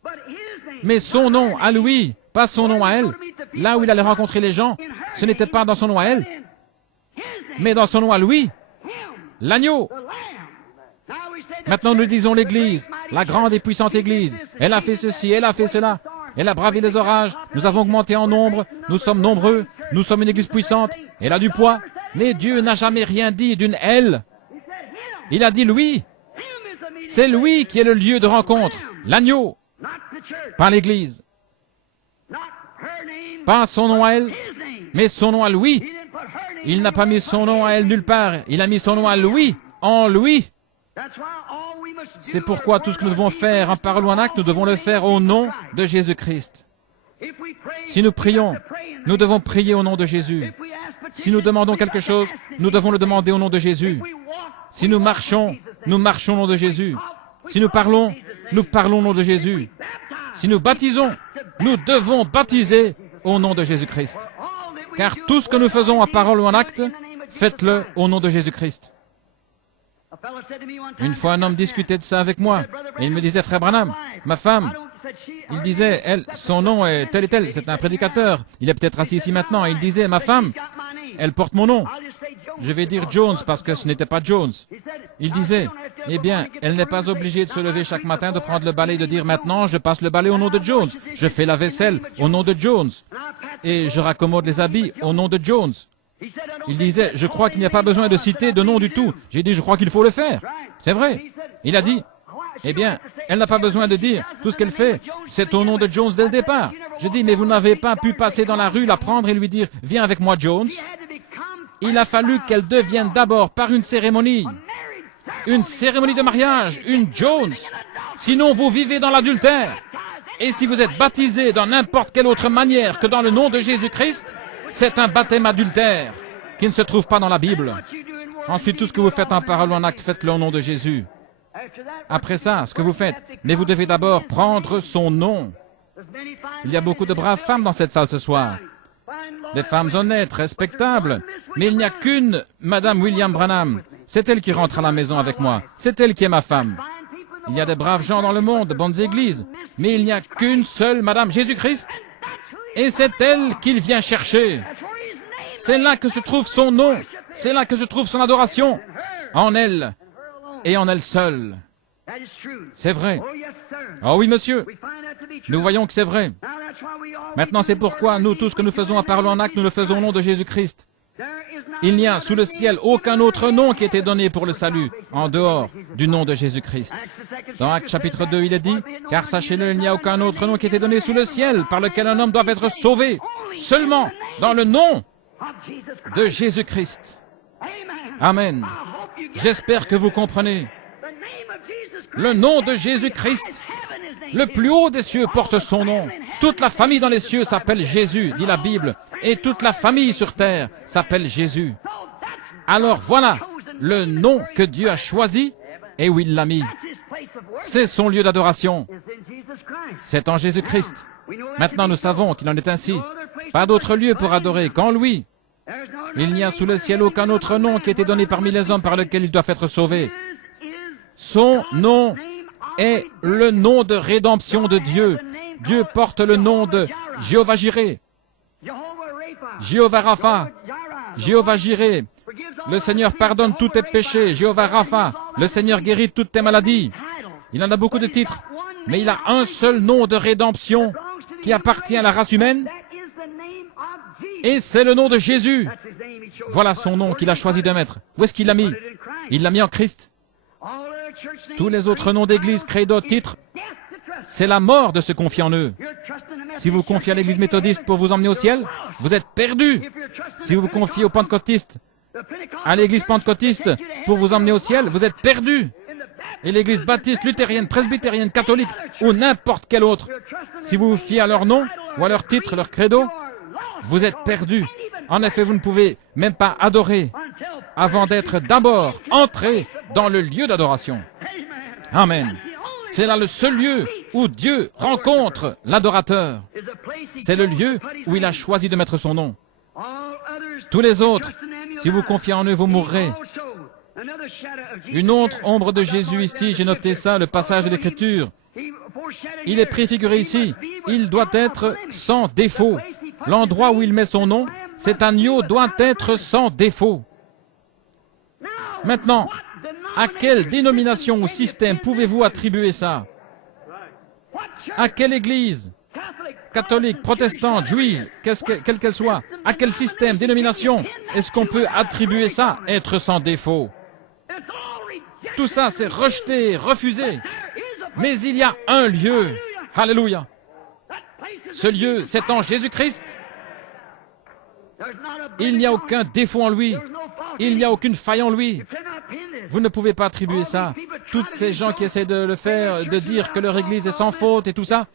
Mais son nom à lui, pas son nom à elle. Là où il allait rencontrer les gens, ce n'était pas dans son nom à elle, mais dans son nom à lui, l'agneau. Maintenant nous disons l'église, la grande et puissante église. Elle a fait ceci, elle a fait cela. Elle a bravé les orages, nous avons augmenté en nombre, nous sommes nombreux, nous sommes une église puissante, elle a du poids. Mais Dieu n'a jamais rien dit d'une elle. Il a dit lui. C'est lui qui est le lieu de rencontre, l'agneau, pas l'église. Pas son nom à elle, mais son nom à lui. Il n'a pas mis son nom à elle nulle part, il a mis son nom à lui, en lui. C'est pourquoi tout ce que nous devons faire en parole ou en acte, nous devons le faire au nom de Jésus-Christ. Si nous prions, nous devons prier au nom de Jésus. Si nous demandons quelque chose, nous devons le demander au nom de Jésus. Si nous marchons au nom de Jésus. Si nous parlons au nom de Jésus. Si nous baptisons, nous devons baptiser au nom de Jésus-Christ. Car tout ce que nous faisons en parole ou en acte, faites-le au nom de Jésus-Christ. Une fois, un homme discutait de ça avec moi, et il me disait, frère Branham, ma femme, il disait, elle, son nom est tel et tel, c'est un prédicateur, il est peut-être assis ici maintenant, et il disait, ma femme, elle porte mon nom. Je vais dire Jones parce que ce n'était pas Jones. Il disait, eh bien, elle n'est pas obligée de se lever chaque matin, de prendre le balai et de dire maintenant, je passe le balai au nom de Jones. Je fais la vaisselle au nom de Jones. Et je raccommode les habits au nom de Jones. Il disait, je crois qu'il n'y a pas besoin de citer de nom du tout. J'ai dit, je crois qu'il faut le faire. C'est vrai. Il a dit, eh bien, elle n'a pas besoin de dire tout ce qu'elle fait. C'est au nom de Jones dès le départ. Je dis, mais vous n'avez pas pu passer dans la rue, la prendre et lui dire, viens avec moi Jones. Il a fallu qu'elle devienne d'abord par une cérémonie de mariage, une Jones. Sinon, vous vivez dans l'adultère. Et si vous êtes baptisé dans n'importe quelle autre manière que dans le nom de Jésus-Christ, c'est un baptême adultère qui ne se trouve pas dans la Bible. Ensuite, tout ce que vous faites en parole ou en acte, faites-le au nom de Jésus. Après ça, ce que vous faites, mais vous devez d'abord prendre son nom. Il y a beaucoup de braves femmes dans cette salle ce soir. Des femmes honnêtes, respectables, mais il n'y a qu'une Madame William Branham. C'est elle qui rentre à la maison avec moi. C'est elle qui est ma femme. Il y a des braves gens dans le monde, de bonnes églises, mais il n'y a qu'une seule Madame Jésus-Christ. Et c'est elle qu'il vient chercher. C'est là que se trouve son nom. C'est là que se trouve son adoration. En elle et en elle seule. C'est vrai. Oh oui, monsieur. Nous voyons que c'est vrai. Maintenant, c'est pourquoi nous, tout ce que nous faisons à parole en acte, nous le faisons au nom de Jésus-Christ. Il n'y a sous le ciel aucun autre nom qui ait été donné pour le salut, en dehors du nom de Jésus-Christ. Dans Actes chapitre 2, il est dit, « Car sachez-le, il n'y a aucun autre nom qui ait été donné sous le ciel, par lequel un homme doit être sauvé, seulement dans le nom de Jésus-Christ. » Amen. J'espère que vous comprenez. Le nom de Jésus-Christ, le plus haut des cieux porte son nom. Toute la famille dans les cieux s'appelle Jésus, dit la Bible, et toute la famille sur terre s'appelle Jésus. Alors voilà le nom que Dieu a choisi et où il l'a mis. C'est son lieu d'adoration. C'est en Jésus-Christ. Maintenant nous savons qu'il en est ainsi. Pas d'autre lieu pour adorer qu'en lui. Il n'y a sous le ciel aucun autre nom qui ait été donné parmi les hommes par lequel ils doivent être sauvés. Son nom est le nom de rédemption de Dieu. Dieu porte le nom de Jéhovah Jireh, Jéhovah Rapha, Jéhovah Jireh. Le Seigneur pardonne tous tes péchés, Jéhovah Rapha. Le Seigneur guérit toutes tes maladies. Il en a beaucoup de titres, mais il a un seul nom de rédemption qui appartient à la race humaine, et c'est le nom de Jésus. Voilà son nom qu'il a choisi de mettre. Où est-ce qu'il l'a mis? Il l'a mis en Christ. Tous les autres noms d'église créés d'autres titres, c'est la mort de se confier en eux. Si vous confiez à l'église méthodiste pour vous emmener au ciel, vous êtes perdu. Si vous vous confiez aux pentecôtistes, à l'église pentecôtiste pour vous emmener au ciel, vous êtes perdu. et l'Église baptiste, luthérienne, presbytérienne, catholique ou n'importe quelle autre, si vous vous fiez à leur nom ou à leur titre, leur credo, vous êtes perdus. En effet, vous ne pouvez même pas adorer avant d'être d'abord entré dans le lieu d'adoration. Amen. C'est là le seul lieu où Dieu rencontre l'adorateur. C'est le lieu où il a choisi de mettre son nom. Tous les autres, si vous confiez en eux, vous mourrez. Une autre ombre de Jésus ici, j'ai noté ça, le passage de l'Écriture. Il est préfiguré ici. Il doit être sans défaut. L'endroit où il met son nom, cet agneau doit être sans défaut. Maintenant, à quelle dénomination ou système pouvez-vous attribuer ça? À quelle église? Catholique, protestante, juive, quelle qu'elle soit? À quel système, dénomination est-ce qu'on peut attribuer ça, être sans défaut? Tout ça, c'est rejeté, refusé. Mais il y a un lieu. Alléluia. Ce lieu, c'est en Jésus-Christ. Il n'y a aucun défaut en lui. Il n'y a aucune faille en lui. Vous ne pouvez pas attribuer ça. Tous ces gens qui essaient de le faire, de dire que leur Église est sans faute et tout ça,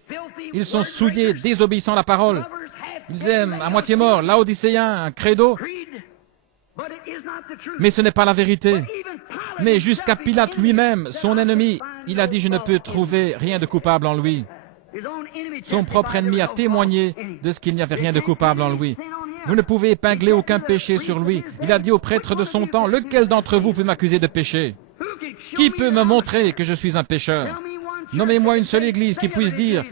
ils sont souillés, désobéissant à la parole. Ils aiment à moitié mort, laodicéen, un credo. Mais ce n'est pas la vérité. Mais jusqu'à Pilate lui-même, son ennemi, il a dit « Je ne peux trouver rien de coupable en lui ». Son propre ennemi a témoigné de ce qu'il n'y avait rien de coupable en lui. Vous ne pouvez épingler aucun péché sur lui. Il a dit aux prêtres de son temps, « Lequel d'entre vous peut m'accuser de péché? Qui peut me montrer que je suis un pécheur? Nommez-moi une seule église qui puisse dire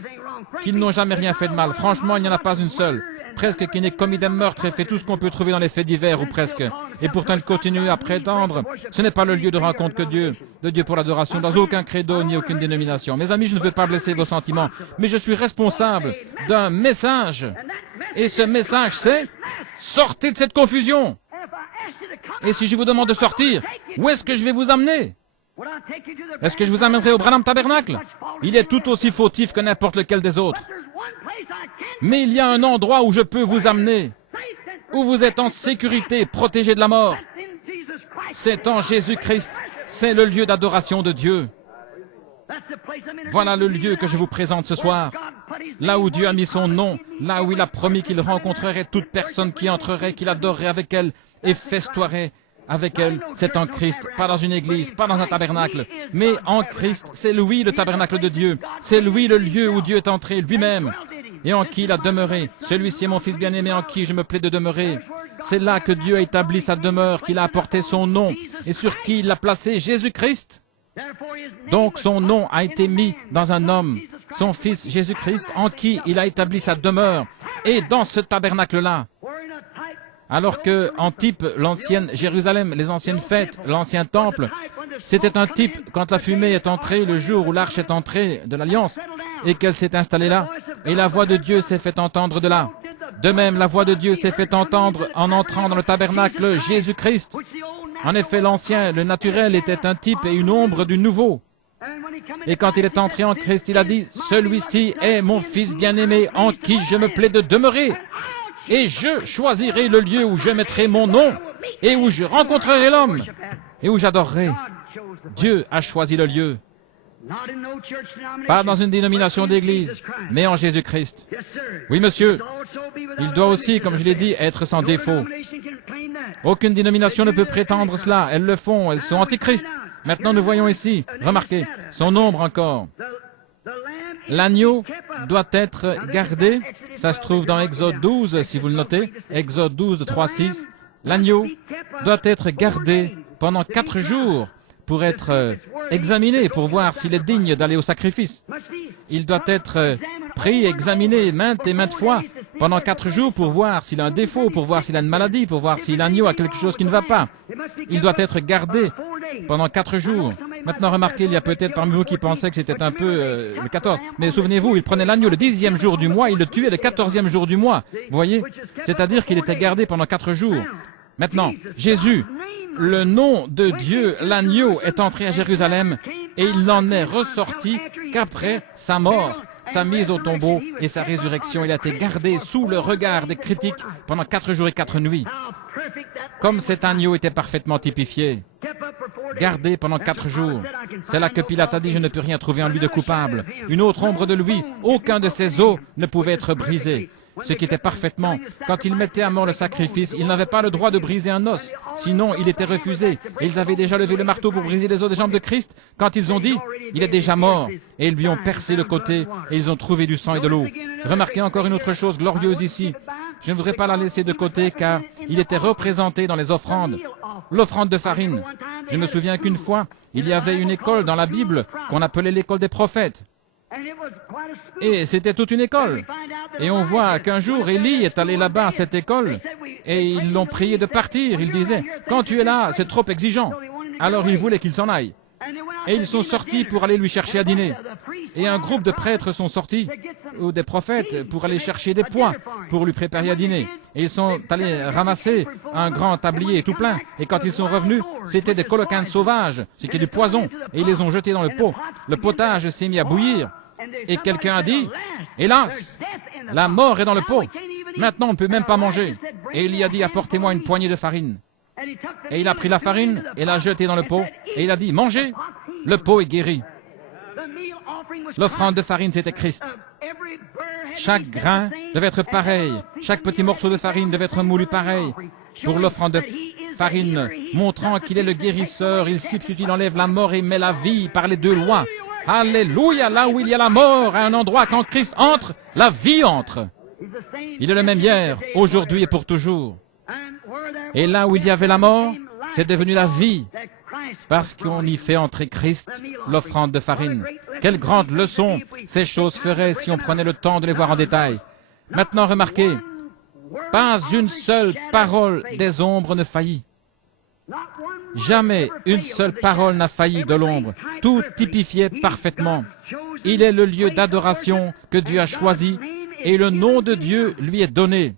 qu'ils n'ont jamais rien fait de mal. Franchement, il n'y en a pas une seule. Presque qui n'ait commis des meurtres et fait tout ce qu'on peut trouver dans les faits divers, ou presque. Et pourtant, il continue à prétendre. Ce n'est pas le lieu de rencontre que de Dieu pour l'adoration, dans aucun credo ni aucune dénomination. Mes amis, je ne veux pas blesser vos sentiments, mais je suis responsable d'un message. Et ce message, c'est « Sortez de cette confusion !» Et si je vous demande de sortir, où est-ce que je vais vous amener? Est-ce que je vous amènerai au Branham Tabernacle? Il est tout aussi fautif que n'importe lequel des autres. Mais il y a un endroit où je peux vous amener, où vous êtes en sécurité, protégé de la mort. C'est en Jésus-Christ. C'est le lieu d'adoration de Dieu. Voilà le lieu que je vous présente ce soir. Là où Dieu a mis son nom, là où il a promis qu'il rencontrerait toute personne qui entrerait, qu'il adorerait avec elle et festoierait avec elle. C'est en Christ, pas dans une église, pas dans un tabernacle, mais en Christ. C'est lui le tabernacle de Dieu. C'est lui le lieu où Dieu est entré lui-même et en qui il a demeuré. Celui-ci est mon Fils bien-aimé en qui je me plais de demeurer. C'est là que Dieu a établi sa demeure, qu'il a apporté son nom et sur qui il a placé Jésus-Christ. Donc son nom a été mis dans un homme, son Fils Jésus-Christ, en qui il a établi sa demeure. Et dans ce tabernacle-là, alors que, en type, l'ancienne Jérusalem, les anciennes fêtes, l'ancien temple, c'était un type quand la fumée est entrée, le jour où l'arche est entrée de l'Alliance, et qu'elle s'est installée là, et la voix de Dieu s'est fait entendre de là. De même, la voix de Dieu s'est fait entendre en entrant dans le tabernacle Jésus-Christ. En effet, l'ancien, le naturel, était un type et une ombre du nouveau. Et quand il est entré en Christ, il a dit, « Celui-ci est mon Fils bien-aimé en qui je me plais de demeurer. Et je choisirai le lieu où je mettrai mon nom et où je rencontrerai l'homme et où j'adorerai. » Dieu a choisi le lieu. Pas dans une dénomination d'église, mais en Jésus-Christ. Oui, monsieur. Il doit aussi, comme je l'ai dit, être sans défaut. Aucune dénomination ne peut prétendre cela. Elles le font, elles sont antichrist. Maintenant, nous voyons ici, remarquez, son ombre encore. L'agneau doit être gardé. Ça se trouve dans Exode 12, si vous le notez. Exode 12, 3, 6. L'agneau doit être gardé pendant 4 jours pour être examiné, pour voir s'il est digne d'aller au sacrifice. Il doit être pris, examiné maintes et maintes fois pendant 4 jours pour voir s'il a un défaut, pour voir s'il a une maladie, pour voir si l'agneau a quelque chose qui ne va pas. Il doit être gardé pendant 4 jours. Maintenant, remarquez, il y a peut-être parmi vous qui pensaient que c'était un peu le 14. Mais souvenez-vous, il prenait l'agneau le 10e jour du mois, il le tuait le 14e jour du mois. Vous voyez? C'est-à-dire qu'il était gardé pendant 4 jours. Maintenant, Jésus, le nom de Dieu, l'agneau, est entré à Jérusalem et il n'en est ressorti qu'après sa mort, sa mise au tombeau et sa résurrection. Il a été gardé sous le regard des critiques pendant 4 jours et 4 nuits. Comme cet agneau était parfaitement typifié. gardé pendant 4 jours. C'est là que Pilate a dit, je ne peux rien trouver en lui de coupable. Une autre ombre de lui, aucun de ses os ne pouvait être brisé. Ce qui était parfaitement, quand il mettait à mort le sacrifice, il n'avait pas le droit de briser un os, sinon il était refusé. Et ils avaient déjà levé le marteau pour briser les os des jambes de Christ, quand ils ont dit, il est déjà mort, et ils lui ont percé le côté, et ils ont trouvé du sang et de l'eau. Remarquez encore une autre chose glorieuse ici. Je ne voudrais pas la laisser de côté, car il était représenté dans les offrandes. L'offrande de farine. Je me souviens qu'une fois, il y avait une école dans la Bible qu'on appelait l'école des prophètes. Et c'était toute une école. Et on voit qu'un jour, Élie est allé là-bas à cette école, et ils l'ont prié de partir. Il disait, quand tu es là, c'est trop exigeant. Alors il voulait qu'il s'en aille. Et ils sont sortis pour aller lui chercher à dîner. Et un groupe de prêtres sont sortis, ou des prophètes, pour aller chercher des pois, pour lui préparer à dîner. Et ils sont allés ramasser un grand tablier tout plein. Et quand ils sont revenus, c'était des coloquins sauvages, c'était du poison. Et ils les ont jetés dans le pot. Le potage s'est mis à bouillir. Et quelqu'un a dit, hélas, la mort est dans le pot. Maintenant, on ne peut même pas manger. Et il y a dit, apportez-moi une poignée de farine. Et il a pris la farine et l'a jetée dans le pot. Et il a dit, mangez, le pot est guéri. L'offrande de farine, c'était Christ. Chaque grain devait être pareil. Chaque petit morceau de farine devait être moulu pareil. Pour l'offrande de farine, montrant qu'il est le guérisseur, il substitue, il enlève la mort et met la vie par les deux lois. Alléluia, là où il y a la mort, à un endroit, quand Christ entre, la vie entre. Il est le même hier, aujourd'hui et pour toujours. Et là où il y avait la mort, c'est devenu la vie, parce qu'on y fait entrer Christ, l'offrande de farine. Quelle grande leçon ces choses feraient si on prenait le temps de les voir en détail. Maintenant, remarquez, pas une seule parole des ombres ne faillit. Jamais une seule parole n'a failli de l'ombre. Tout typifiait parfaitement. Il est le lieu d'adoration que Dieu a choisi et le nom de Dieu lui est donné.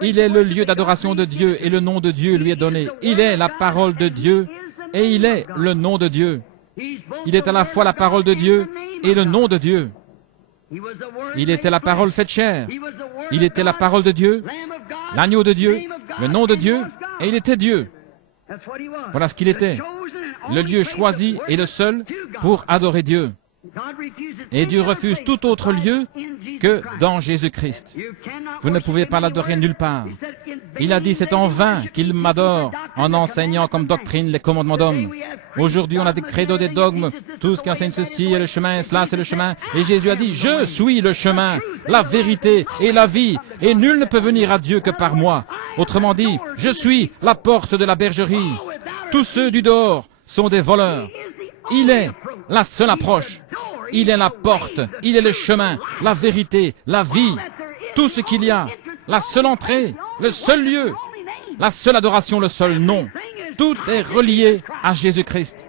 Il est le lieu d'adoration de Dieu et le nom de Dieu lui est donné. Il est la parole de Dieu et il est le nom de Dieu. Il est à la fois la parole de Dieu et le nom de Dieu. Il était la parole faite chair. Il était la parole de Dieu, l'agneau de Dieu, le nom de Dieu, et il était Dieu. Voilà ce qu'il était, le lieu choisi et le seul pour adorer Dieu. Et Dieu refuse tout autre lieu que dans Jésus-Christ. Vous ne pouvez pas l'adorer nulle part. Il a dit, c'est en vain qu'il m'adore en enseignant comme doctrine les commandements d'hommes. Aujourd'hui, on a des credos, des dogmes, tout ce qui enseigne ceci est le chemin, cela c'est le chemin. Et Jésus a dit, je suis le chemin, la vérité et la vie, et nul ne peut venir à Dieu que par moi. Autrement dit, je suis la porte de la bergerie. Tous ceux du dehors sont des voleurs. Il est la seule approche. Il est la porte, il est le chemin, la vérité, la vie, tout ce qu'il y a, la seule entrée, le seul lieu, la seule adoration, le seul nom. Tout est relié à Jésus-Christ.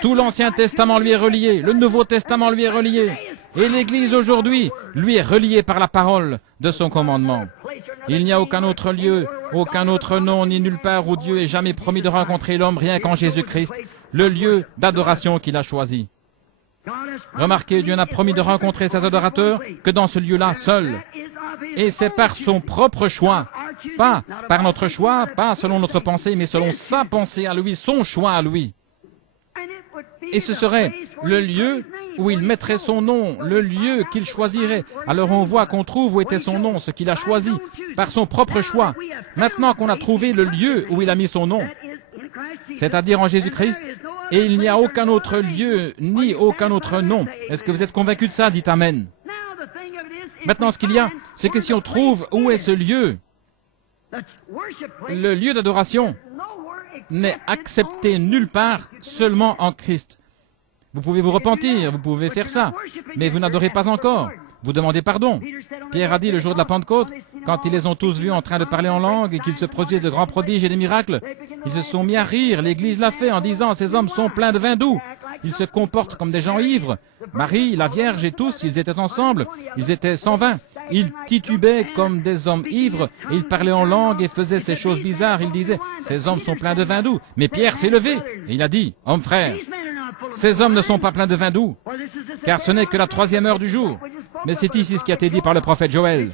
Tout l'Ancien Testament lui est relié, le Nouveau Testament lui est relié, et l'Église aujourd'hui lui est reliée par la parole de son commandement. Il n'y a aucun autre lieu, aucun autre nom, ni nulle part où Dieu ait jamais promis de rencontrer l'homme, rien qu'en Jésus-Christ, le lieu d'adoration qu'il a choisi. Remarquez, Dieu n'a promis de rencontrer ses adorateurs que dans ce lieu-là seul. Et c'est par son propre choix, pas par notre choix, pas selon notre pensée, mais selon sa pensée à lui, son choix à lui. Et ce serait le lieu où il mettrait son nom, le lieu qu'il choisirait. Alors on voit qu'on trouve où était son nom, ce qu'il a choisi, par son propre choix. Maintenant qu'on a trouvé le lieu où il a mis son nom, c'est-à-dire en Jésus-Christ, et il n'y a aucun autre lieu, ni aucun autre nom. Est-ce que vous êtes convaincus de ça? Dites Amen. Maintenant, ce qu'il y a, c'est que si on trouve où est ce lieu, le lieu d'adoration n'est accepté nulle part, seulement en Christ. Vous pouvez vous repentir, vous pouvez faire ça, mais vous n'adorez pas encore. Vous demandez pardon. Pierre a dit le jour de la Pentecôte, quand ils les ont tous vus en train de parler en langue et qu'ils se produisaient de grands prodiges et des miracles, ils se sont mis à rire. L'Église l'a fait en disant, ces hommes sont pleins de vin doux. Ils se comportent comme des gens ivres. Marie, la Vierge et tous, ils étaient ensemble. Ils étaient sans vin. Ils titubaient comme des hommes ivres. Et ils parlaient en langue et faisaient ces choses bizarres. Ils disaient, ces hommes sont pleins de vin doux. Mais Pierre s'est levé et il a dit, hommes frères, ces hommes ne sont pas pleins de vin doux, car ce n'est que la 3e heure du jour. Mais c'est ici ce qui a été dit par le prophète Joël.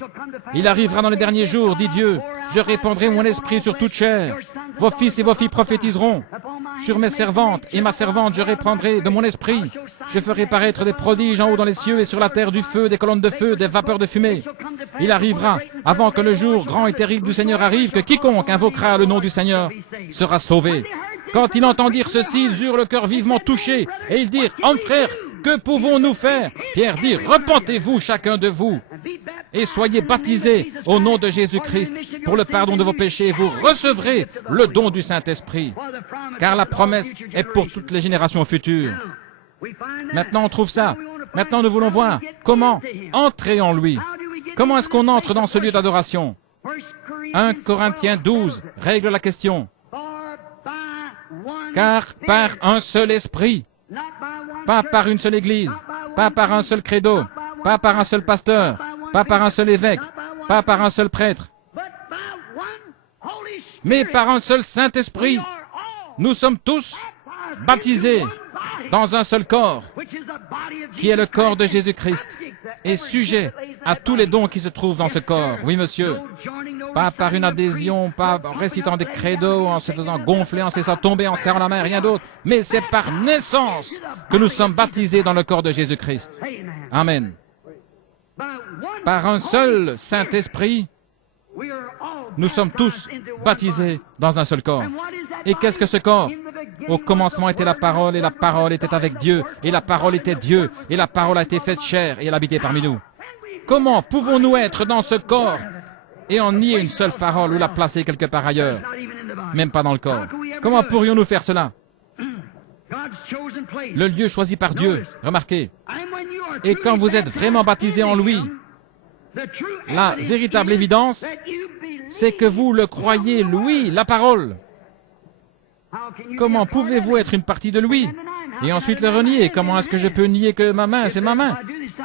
Il arrivera dans les derniers jours, dit Dieu, je répandrai mon esprit sur toute chair. Vos fils et vos filles prophétiseront. Sur mes servantes et ma servante, je répandrai de mon esprit. Je ferai paraître des prodiges en haut dans les cieux et sur la terre du feu, des colonnes de feu, des vapeurs de fumée. Il arrivera, avant que le jour grand et terrible du Seigneur arrive, que quiconque invoquera le nom du Seigneur sera sauvé. Quand ils entendirent ceci, ils eurent le cœur vivement touché, et ils dirent, « Hommes frères, que pouvons-nous faire ?» Pierre dit, « Repentez-vous chacun de vous, et soyez baptisés au nom de Jésus-Christ pour le pardon de vos péchés, et vous recevrez le don du Saint-Esprit. Car la promesse est pour toutes les générations futures. » Maintenant, on trouve ça. Maintenant, nous voulons voir comment entrer en lui. Comment est-ce qu'on entre dans ce lieu d'adoration? 1 Corinthiens 12 règle la question. Car par un seul esprit, pas par une seule église, pas par un seul credo, pas par un seul pasteur, pas par un seul évêque, pas par un seul prêtre, mais par un seul Saint-Esprit, nous sommes tous baptisés dans un seul corps, qui est le corps de Jésus-Christ, et sujet à tous les dons qui se trouvent dans ce corps. Oui, monsieur. Pas par une adhésion, pas en récitant des credos, en se faisant gonfler, en se laissant tomber, en serrant la main, rien d'autre. Mais c'est par naissance que nous sommes baptisés dans le corps de Jésus-Christ. Amen. Par un seul Saint-Esprit, nous sommes tous baptisés dans un seul corps. Et qu'est-ce que ce corps? Au commencement était la parole, et la parole était avec Dieu, et la parole était Dieu, et la parole a été faite chair, et elle habitait parmi nous. Comment pouvons-nous être dans ce corps et en nier une seule parole ou la placer quelque part ailleurs, même pas dans le corps? Comment pourrions-nous faire cela? Le lieu choisi par Dieu, remarquez. Et quand vous êtes vraiment baptisé en lui, la véritable évidence, c'est que vous le croyez, lui, la parole. Comment pouvez-vous être une partie de lui et ensuite le renier? Comment est-ce que je peux nier que ma main, c'est ma main?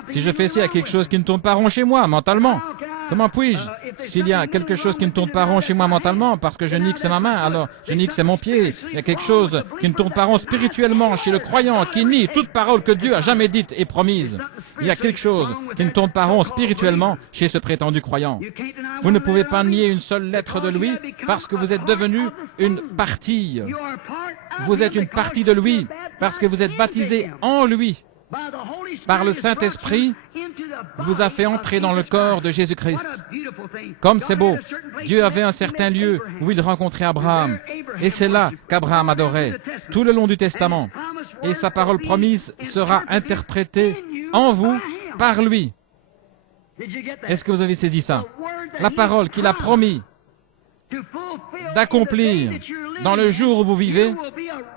Si je fais ça, il y a quelque chose qui ne tourne pas rond chez moi, mentalement. Comment puis-je? S'il y a quelque chose qui ne tourne pas rond chez moi mentalement, parce que je nie que c'est ma main, alors je nie que c'est mon pied. Il y a quelque chose qui ne tourne pas rond spirituellement chez le croyant, qui nie toute parole que Dieu a jamais dite et promise. Il y a quelque chose qui ne tourne pas rond spirituellement chez ce prétendu croyant. Vous ne pouvez pas nier une seule lettre de lui, parce que vous êtes devenu une partie. Vous êtes une partie de lui, parce que vous êtes baptisé en lui. Par le Saint-Esprit, vous a fait entrer dans le corps de Jésus-Christ. Comme c'est beau, Dieu avait un certain lieu où il rencontrait Abraham. Et c'est là qu'Abraham adorait, tout le long du Testament. Et sa parole promise sera interprétée en vous par lui. Est-ce que vous avez saisi ça? La parole qu'il a promis d'accomplir dans le jour où vous vivez,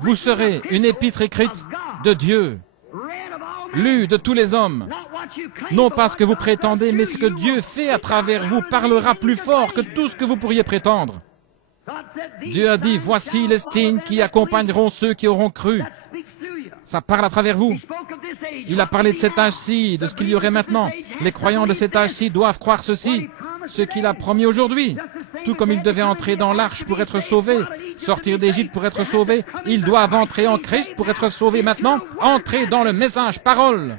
vous serez une épître écrite de Dieu, lue de tous les hommes. Non pas ce que vous prétendez, mais ce que Dieu fait à travers vous parlera plus fort que tout ce que vous pourriez prétendre. Dieu a dit, voici les signes qui accompagneront ceux qui auront cru. Ça parle à travers vous. Il a parlé de cet âge-ci, de ce qu'il y aurait maintenant. Les croyants de cet âge-ci doivent croire ceci, ce qu'il a promis aujourd'hui. Tout comme ils devaient entrer dans l'arche pour être sauvés, sortir d'Égypte pour être sauvés, ils doivent entrer en Christ pour être sauvés maintenant, entrer dans le message parole,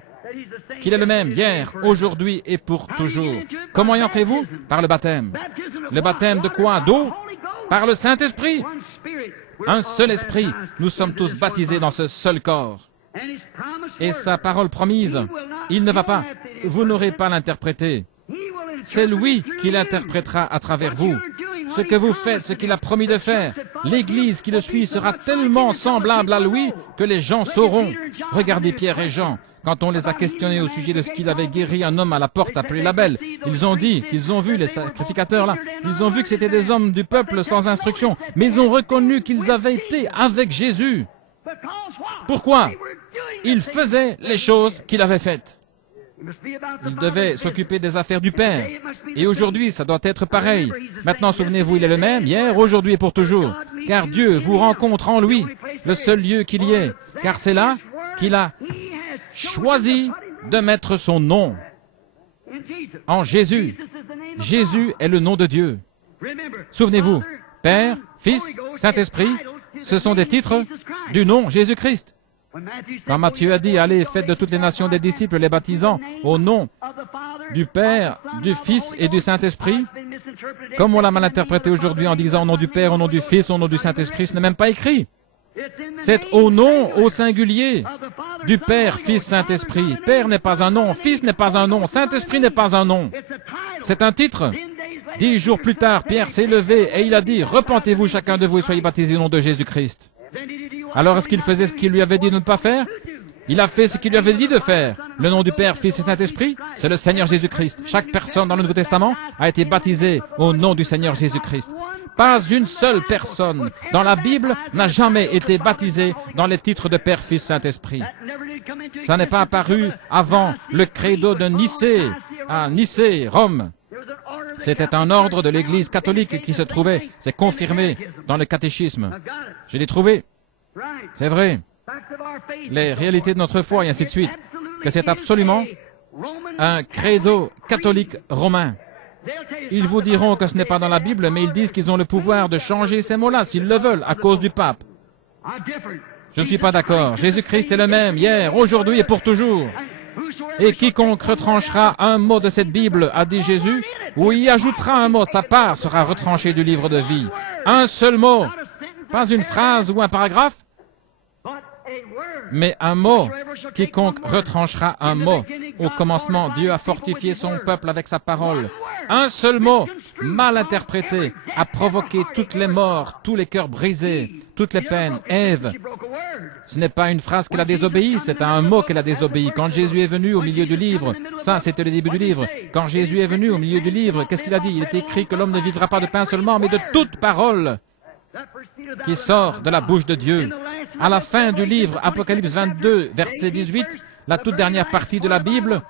qu'il est le même hier, aujourd'hui et pour toujours. Comment y entrez-vous? Par le baptême. Le baptême de quoi? D'eau? Par le Saint-Esprit. Un seul esprit. Nous sommes tous baptisés dans ce seul corps. Et sa parole promise, il ne va pas. Vous n'aurez pas à l'interpréter. C'est lui qui l'interprétera à travers vous. Ce que vous faites, ce qu'il a promis de faire, l'Église qui le suit sera tellement semblable à lui que les gens sauront. Regardez Pierre et Jean. Quand on les a questionnés au sujet de ce qu'il avait guéri un homme à la porte appelé Label, ils ont dit qu'ils ont vu les sacrificateurs là, ils ont vu que c'était des hommes du peuple sans instruction, mais ils ont reconnu qu'ils avaient été avec Jésus. Pourquoi? Ils faisaient les choses qu'il avait faites. Il devait s'occuper des affaires du Père. Et aujourd'hui, ça doit être pareil. Maintenant, souvenez-vous, il est le même, hier, aujourd'hui et pour toujours. Car Dieu vous rencontre en lui, le seul lieu qu'il y ait. Car c'est là qu'il a choisi de mettre son nom. En Jésus. Jésus est le nom de Dieu. Souvenez-vous, Père, Fils, Saint-Esprit, ce sont des titres du nom Jésus-Christ. Quand Matthieu a dit, allez, faites de toutes les nations des disciples, les baptisant au nom du Père, du Fils et du Saint-Esprit, comme on l'a mal interprété aujourd'hui en disant au nom du Père, au nom du Fils, au nom du Saint-Esprit, ce n'est même pas écrit. C'est au nom, au singulier, du Père, Fils, Saint-Esprit. Père n'est pas un nom, Fils n'est pas un nom, Saint-Esprit n'est pas un nom. C'est un titre. 10 jours plus tard, Pierre s'est levé et il a dit, « Repentez-vous chacun de vous et soyez baptisés au nom de Jésus-Christ. » Alors est-ce qu'il faisait ce qu'il lui avait dit de ne pas faire? Il a fait ce qu'il lui avait dit de faire. Le nom du Père, Fils et Saint-Esprit, c'est le Seigneur Jésus-Christ. Chaque personne dans le Nouveau Testament a été baptisée au nom du Seigneur Jésus-Christ. Pas une seule personne dans la Bible n'a jamais été baptisée dans les titres de Père, Fils, Saint-Esprit. Ça n'est pas apparu avant le credo de Nicée, à Nicée, Rome. C'était un ordre de l'Église catholique qui se trouvait, c'est confirmé dans le catéchisme. Je l'ai trouvé. C'est vrai. Les réalités de notre foi et ainsi de suite. Que c'est absolument un credo catholique romain. Ils vous diront que ce n'est pas dans la Bible, mais ils disent qu'ils ont le pouvoir de changer ces mots-là s'ils le veulent à cause du pape. Je ne suis pas d'accord. Jésus-Christ est le même hier, aujourd'hui et pour toujours. Et quiconque retranchera un mot de cette Bible, a dit Jésus, ou y ajoutera un mot, sa part sera retranchée du livre de vie. Un seul mot, pas une phrase ou un paragraphe, mais un mot. Quiconque retranchera un mot. Au commencement, Dieu a fortifié son peuple avec sa parole. Un seul mot, mal interprété, a provoqué toutes les morts, tous les cœurs brisés, toutes les peines. Ève, ce n'est pas une phrase qu'elle a désobéi, c'est un mot qu'elle a désobéi. Quand Jésus est venu au milieu du livre, ça c'était le début du livre, quand Jésus est venu au milieu du livre, qu'est-ce qu'il a dit? Il est écrit que l'homme ne vivra pas de pain seulement, mais de toute parole qui sort de la bouche de Dieu. À la fin du livre, Apocalypse 22, verset 18, la toute dernière partie de la Bible,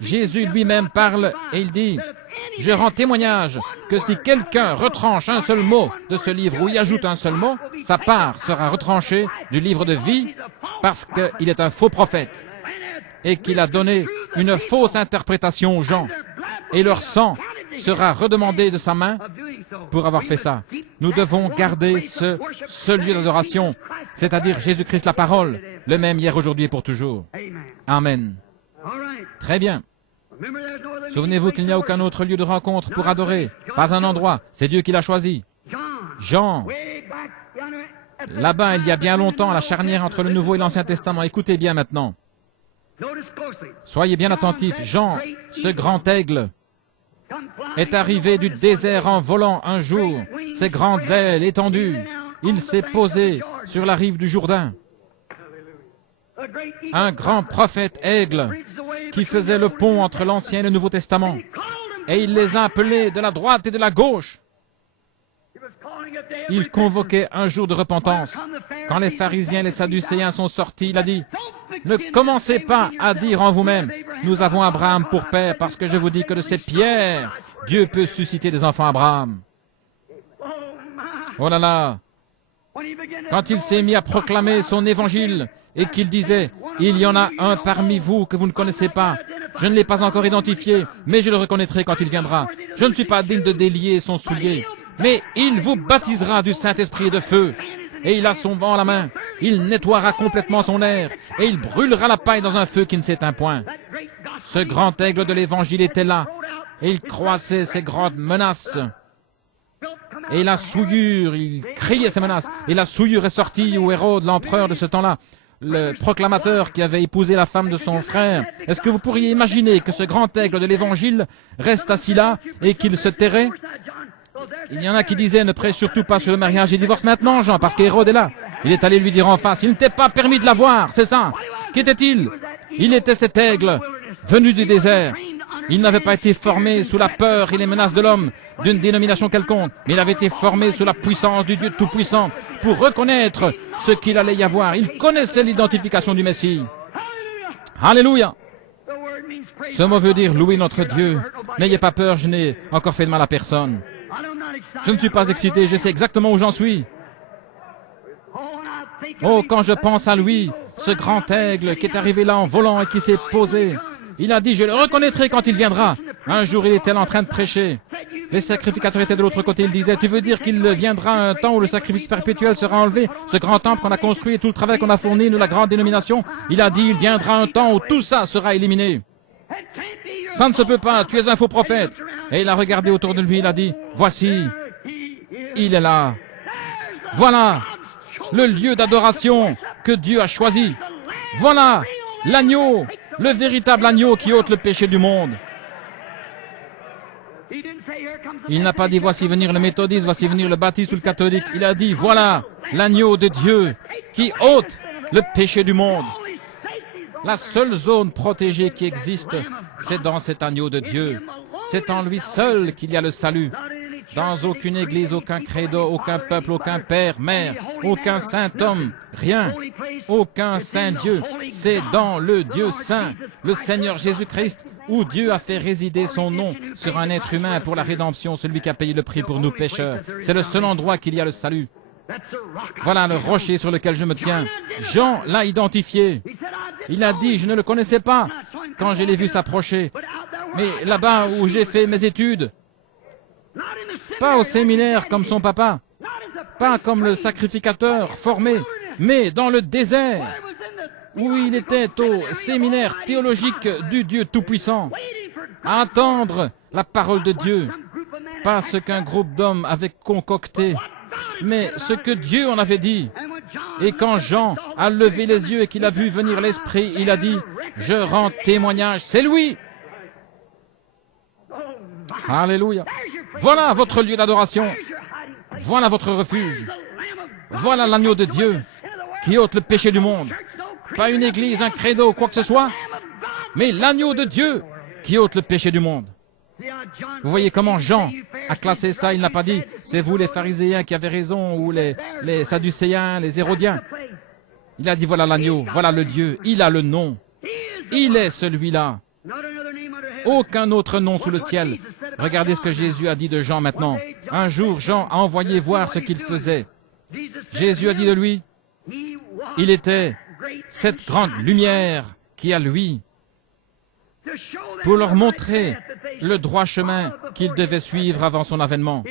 Jésus lui-même parle et il dit, « Je rends témoignage que si quelqu'un retranche un seul mot de ce livre ou y ajoute un seul mot, sa part sera retranchée du livre de vie parce qu'il est un faux prophète et qu'il a donné une fausse interprétation aux gens et leur sang sera redemandé de sa main pour avoir fait ça. Nous devons garder ce lieu d'adoration, c'est-à-dire Jésus-Christ la parole, le même hier, aujourd'hui et pour toujours. Amen. Très bien. Souvenez-vous qu'il n'y a aucun autre lieu de rencontre pour adorer, pas un endroit, c'est Dieu qui l'a choisi. Jean, là-bas il y a bien longtemps, à la charnière entre le Nouveau et l'Ancien Testament, écoutez bien maintenant. Soyez bien attentifs, Jean, ce grand aigle, est arrivé du désert en volant un jour, ses grandes ailes étendues. Il s'est posé sur la rive du Jourdain. Un grand prophète aigle qui faisait le pont entre l'Ancien et le Nouveau Testament. Et il les a appelés de la droite et de la gauche. Il convoquait un jour de repentance. Quand les pharisiens et les sadducéens sont sortis, il a dit, « Ne commencez pas à dire en vous-même, nous avons Abraham pour père, parce que je vous dis que de cette pierre, Dieu peut susciter des enfants Abraham. » Oh là là! Quand il s'est mis à proclamer son évangile et qu'il disait, « Il y en a un parmi vous que vous ne connaissez pas. Je ne l'ai pas encore identifié, mais je le reconnaîtrai quand il viendra. Je ne suis pas digne de délier son soulier. Mais il vous baptisera du Saint-Esprit et de feu. Et il a son vent à la main. Il nettoiera complètement son air. Et il brûlera la paille dans un feu qui ne s'éteint point. » Ce grand aigle de l'Évangile était là. Et il croissait ses grandes menaces. Et la souillure, il criait ses menaces. Et la souillure est sortie où Hérode, l'empereur de ce temps-là, le proclamateur qui avait épousé la femme de son frère. Est-ce que vous pourriez imaginer que ce grand aigle de l'Évangile reste assis là et qu'il se tairait? Il y en a qui disaient, ne prêche surtout pas sur le mariage et divorce maintenant, Jean, parce qu'Hérode est là. Il est allé lui dire en face, il n'était pas permis de la voir, c'est ça. Qu'était-il? Il était cet aigle, venu du désert. Il n'avait pas été formé sous la peur et les menaces de l'homme, d'une dénomination quelconque, mais il avait été formé sous la puissance du Dieu Tout-Puissant pour reconnaître ce qu'il allait y avoir. Il connaissait l'identification du Messie. Alléluia! Ce mot veut dire louer notre Dieu. N'ayez pas peur, je n'ai encore fait de mal à personne. Je ne suis pas excité, je sais exactement où j'en suis. Oh, quand je pense à lui, ce grand aigle qui est arrivé là en volant et qui s'est posé, il a dit, je le reconnaîtrai quand il viendra. Un jour, il était là en train de prêcher. Les sacrificateurs étaient de l'autre côté. Il disait, tu veux dire qu'il viendra un temps où le sacrifice perpétuel sera enlevé, ce grand temple qu'on a construit et tout le travail qu'on a fourni, nous, la grande dénomination. Il a dit, il viendra un temps où tout ça sera éliminé. Ça ne se peut pas, tu es un faux prophète. Et il a regardé autour de lui, il a dit, voici, il est là. Voilà, le lieu d'adoration que Dieu a choisi. Voilà l'agneau, le véritable agneau qui ôte le péché du monde. Il n'a pas dit voici venir le méthodiste, voici venir le baptiste ou le catholique. Il a dit voilà l'agneau de Dieu qui ôte le péché du monde. La seule zone protégée qui existe, c'est dans cet agneau de Dieu. C'est en lui seul qu'il y a le salut. Dans aucune église, aucun credo, aucun peuple, aucun père, mère, aucun saint homme, rien, aucun saint Dieu. C'est dans le Dieu saint, le Seigneur Jésus-Christ, où Dieu a fait résider son nom sur un être humain pour la rédemption, celui qui a payé le prix pour nous pécheurs. C'est le seul endroit qu'il y a le salut. Voilà le rocher sur lequel je me tiens. Jean l'a identifié. Il a dit, je ne le connaissais pas quand je l'ai vu s'approcher. Mais là-bas où j'ai fait mes études, pas au séminaire comme son papa, pas comme le sacrificateur formé, mais dans le désert, où il était au séminaire théologique du Dieu Tout-Puissant, à attendre la parole de Dieu, pas ce qu'un groupe d'hommes avait concocté, mais ce que Dieu en avait dit. Et quand Jean a levé les yeux et qu'il a vu venir l'Esprit, il a dit, je rends témoignage, c'est lui. Alléluia. Voilà votre lieu d'adoration. Voilà votre refuge. Voilà l'agneau de Dieu qui ôte le péché du monde. Pas une église, un credo ou quoi que ce soit, mais l'agneau de Dieu qui ôte le péché du monde. Vous voyez comment Jean a classé ça. Il n'a pas dit, c'est vous les pharisiens qui avez raison, ou les sadducéens, les hérodiens. Il a dit, voilà l'agneau, voilà le Dieu, il a le nom. Il est celui-là. Aucun autre nom sous le ciel. Regardez ce que Jésus a dit de Jean maintenant. Un jour, Jean a envoyé voir ce qu'il faisait. Jésus a dit de lui, il était cette grande lumière qui a lui, pour leur montrer le droit chemin qu'ils devaient suivre avant son avènement.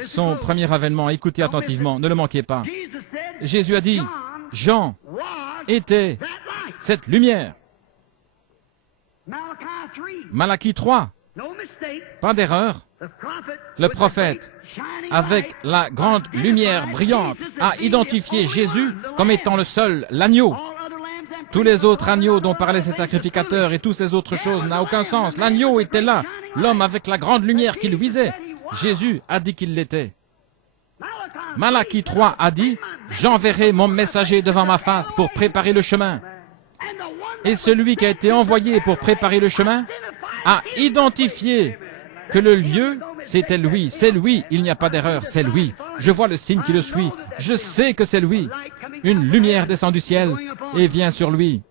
Son premier avènement, écoutez attentivement, ne le manquez pas. Jésus a dit, Jean était cette lumière. Malachie 3, pas d'erreur. Le prophète, avec la grande lumière brillante, a identifié Jésus comme étant le seul, l'agneau. Tous les autres agneaux dont parlaient ces sacrificateurs et toutes ces autres choses n'ont aucun sens. L'agneau était là, l'homme avec la grande lumière qui luisait. Jésus a dit qu'il l'était. Malachie 3 a dit, j'enverrai mon messager devant ma face pour préparer le chemin. Et celui qui a été envoyé pour préparer le chemin a identifié que le lieu, c'était lui. C'est lui, il n'y a pas d'erreur, c'est lui. Je vois le signe qui le suit. Je sais que c'est lui. Une lumière descend du ciel et vient sur lui.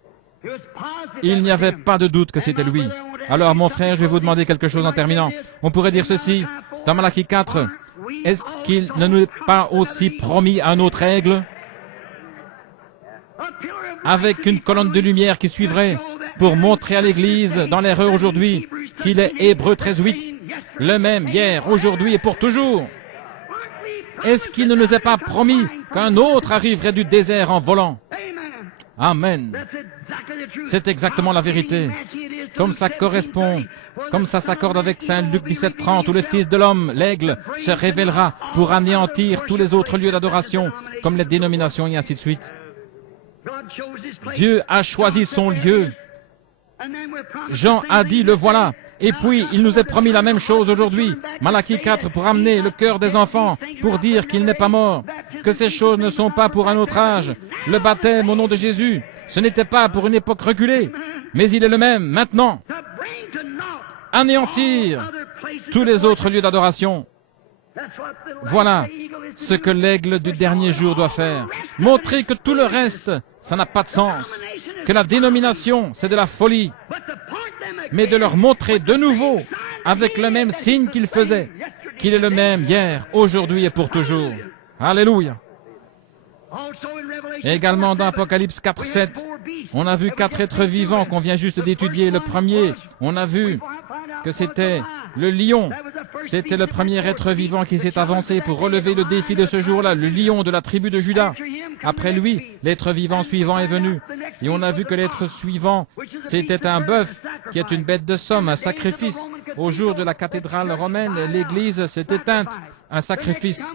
Il n'y avait pas de doute que c'était lui. Alors, mon frère, je vais vous demander quelque chose en terminant. On pourrait dire ceci, dans Malachie 4, est-ce qu'il ne nous est pas aussi promis un autre aigle avec une colonne de lumière qui suivrait pour montrer à l'Église dans l'erreur aujourd'hui qu'il est Hébreux 13:8, le même hier, aujourd'hui et pour toujours. Est-ce qu'il ne nous est pas promis qu'un autre arriverait du désert en volant? Amen. C'est exactement la vérité. Comme ça correspond, comme ça s'accorde avec Saint Luc 17:30, où le Fils de l'homme, l'aigle, se révélera pour anéantir tous les autres lieux d'adoration, comme les dénominations et ainsi de suite. Dieu a choisi son lieu. Jean a dit, le voilà. Et puis, il nous est promis la même chose aujourd'hui. Malachie 4, pour amener le cœur des enfants, pour dire qu'il n'est pas mort, que ces choses ne sont pas pour un autre âge. Le baptême au nom de Jésus, ce n'était pas pour une époque reculée, mais il est le même maintenant. Anéantir tous les autres lieux d'adoration. Voilà ce que l'aigle du dernier jour doit faire. Montrer que tout le reste, ça n'a pas de sens. Que la dénomination, c'est de la folie. Mais de leur montrer de nouveau, avec le même signe qu'il faisait, qu'il est le même hier, aujourd'hui et pour toujours. Alléluia. Et également dans Apocalypse 4:7, on a vu 4 êtres vivants qu'on vient juste d'étudier. Le premier, on a vu que c'était le lion. C'était le premier être vivant qui s'est avancé pour relever le défi de ce jour-là, le lion de la tribu de Juda. Après lui, l'être vivant suivant est venu. Et on a vu que l'être suivant, c'était un bœuf, qui est une bête de somme, un sacrifice. Au jour de la cathédrale romaine, l'église s'est éteinte un sacrifice.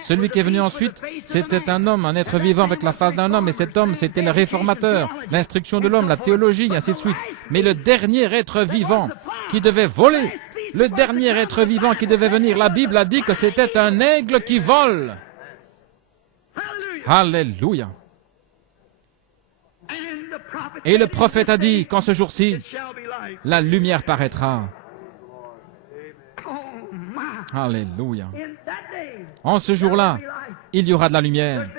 Celui qui est venu ensuite, c'était un homme, un être vivant avec la face d'un homme, et cet homme, c'était le réformateur, l'instruction de l'homme, la théologie, ainsi de suite. Mais le dernier être vivant qui devait voler, le dernier être vivant qui devait venir, la Bible a dit que c'était un aigle qui vole. Alléluia. Et le prophète a dit qu'en ce jour-ci, la lumière paraîtra. Alléluia. En ce jour-là, il y aura de la lumière.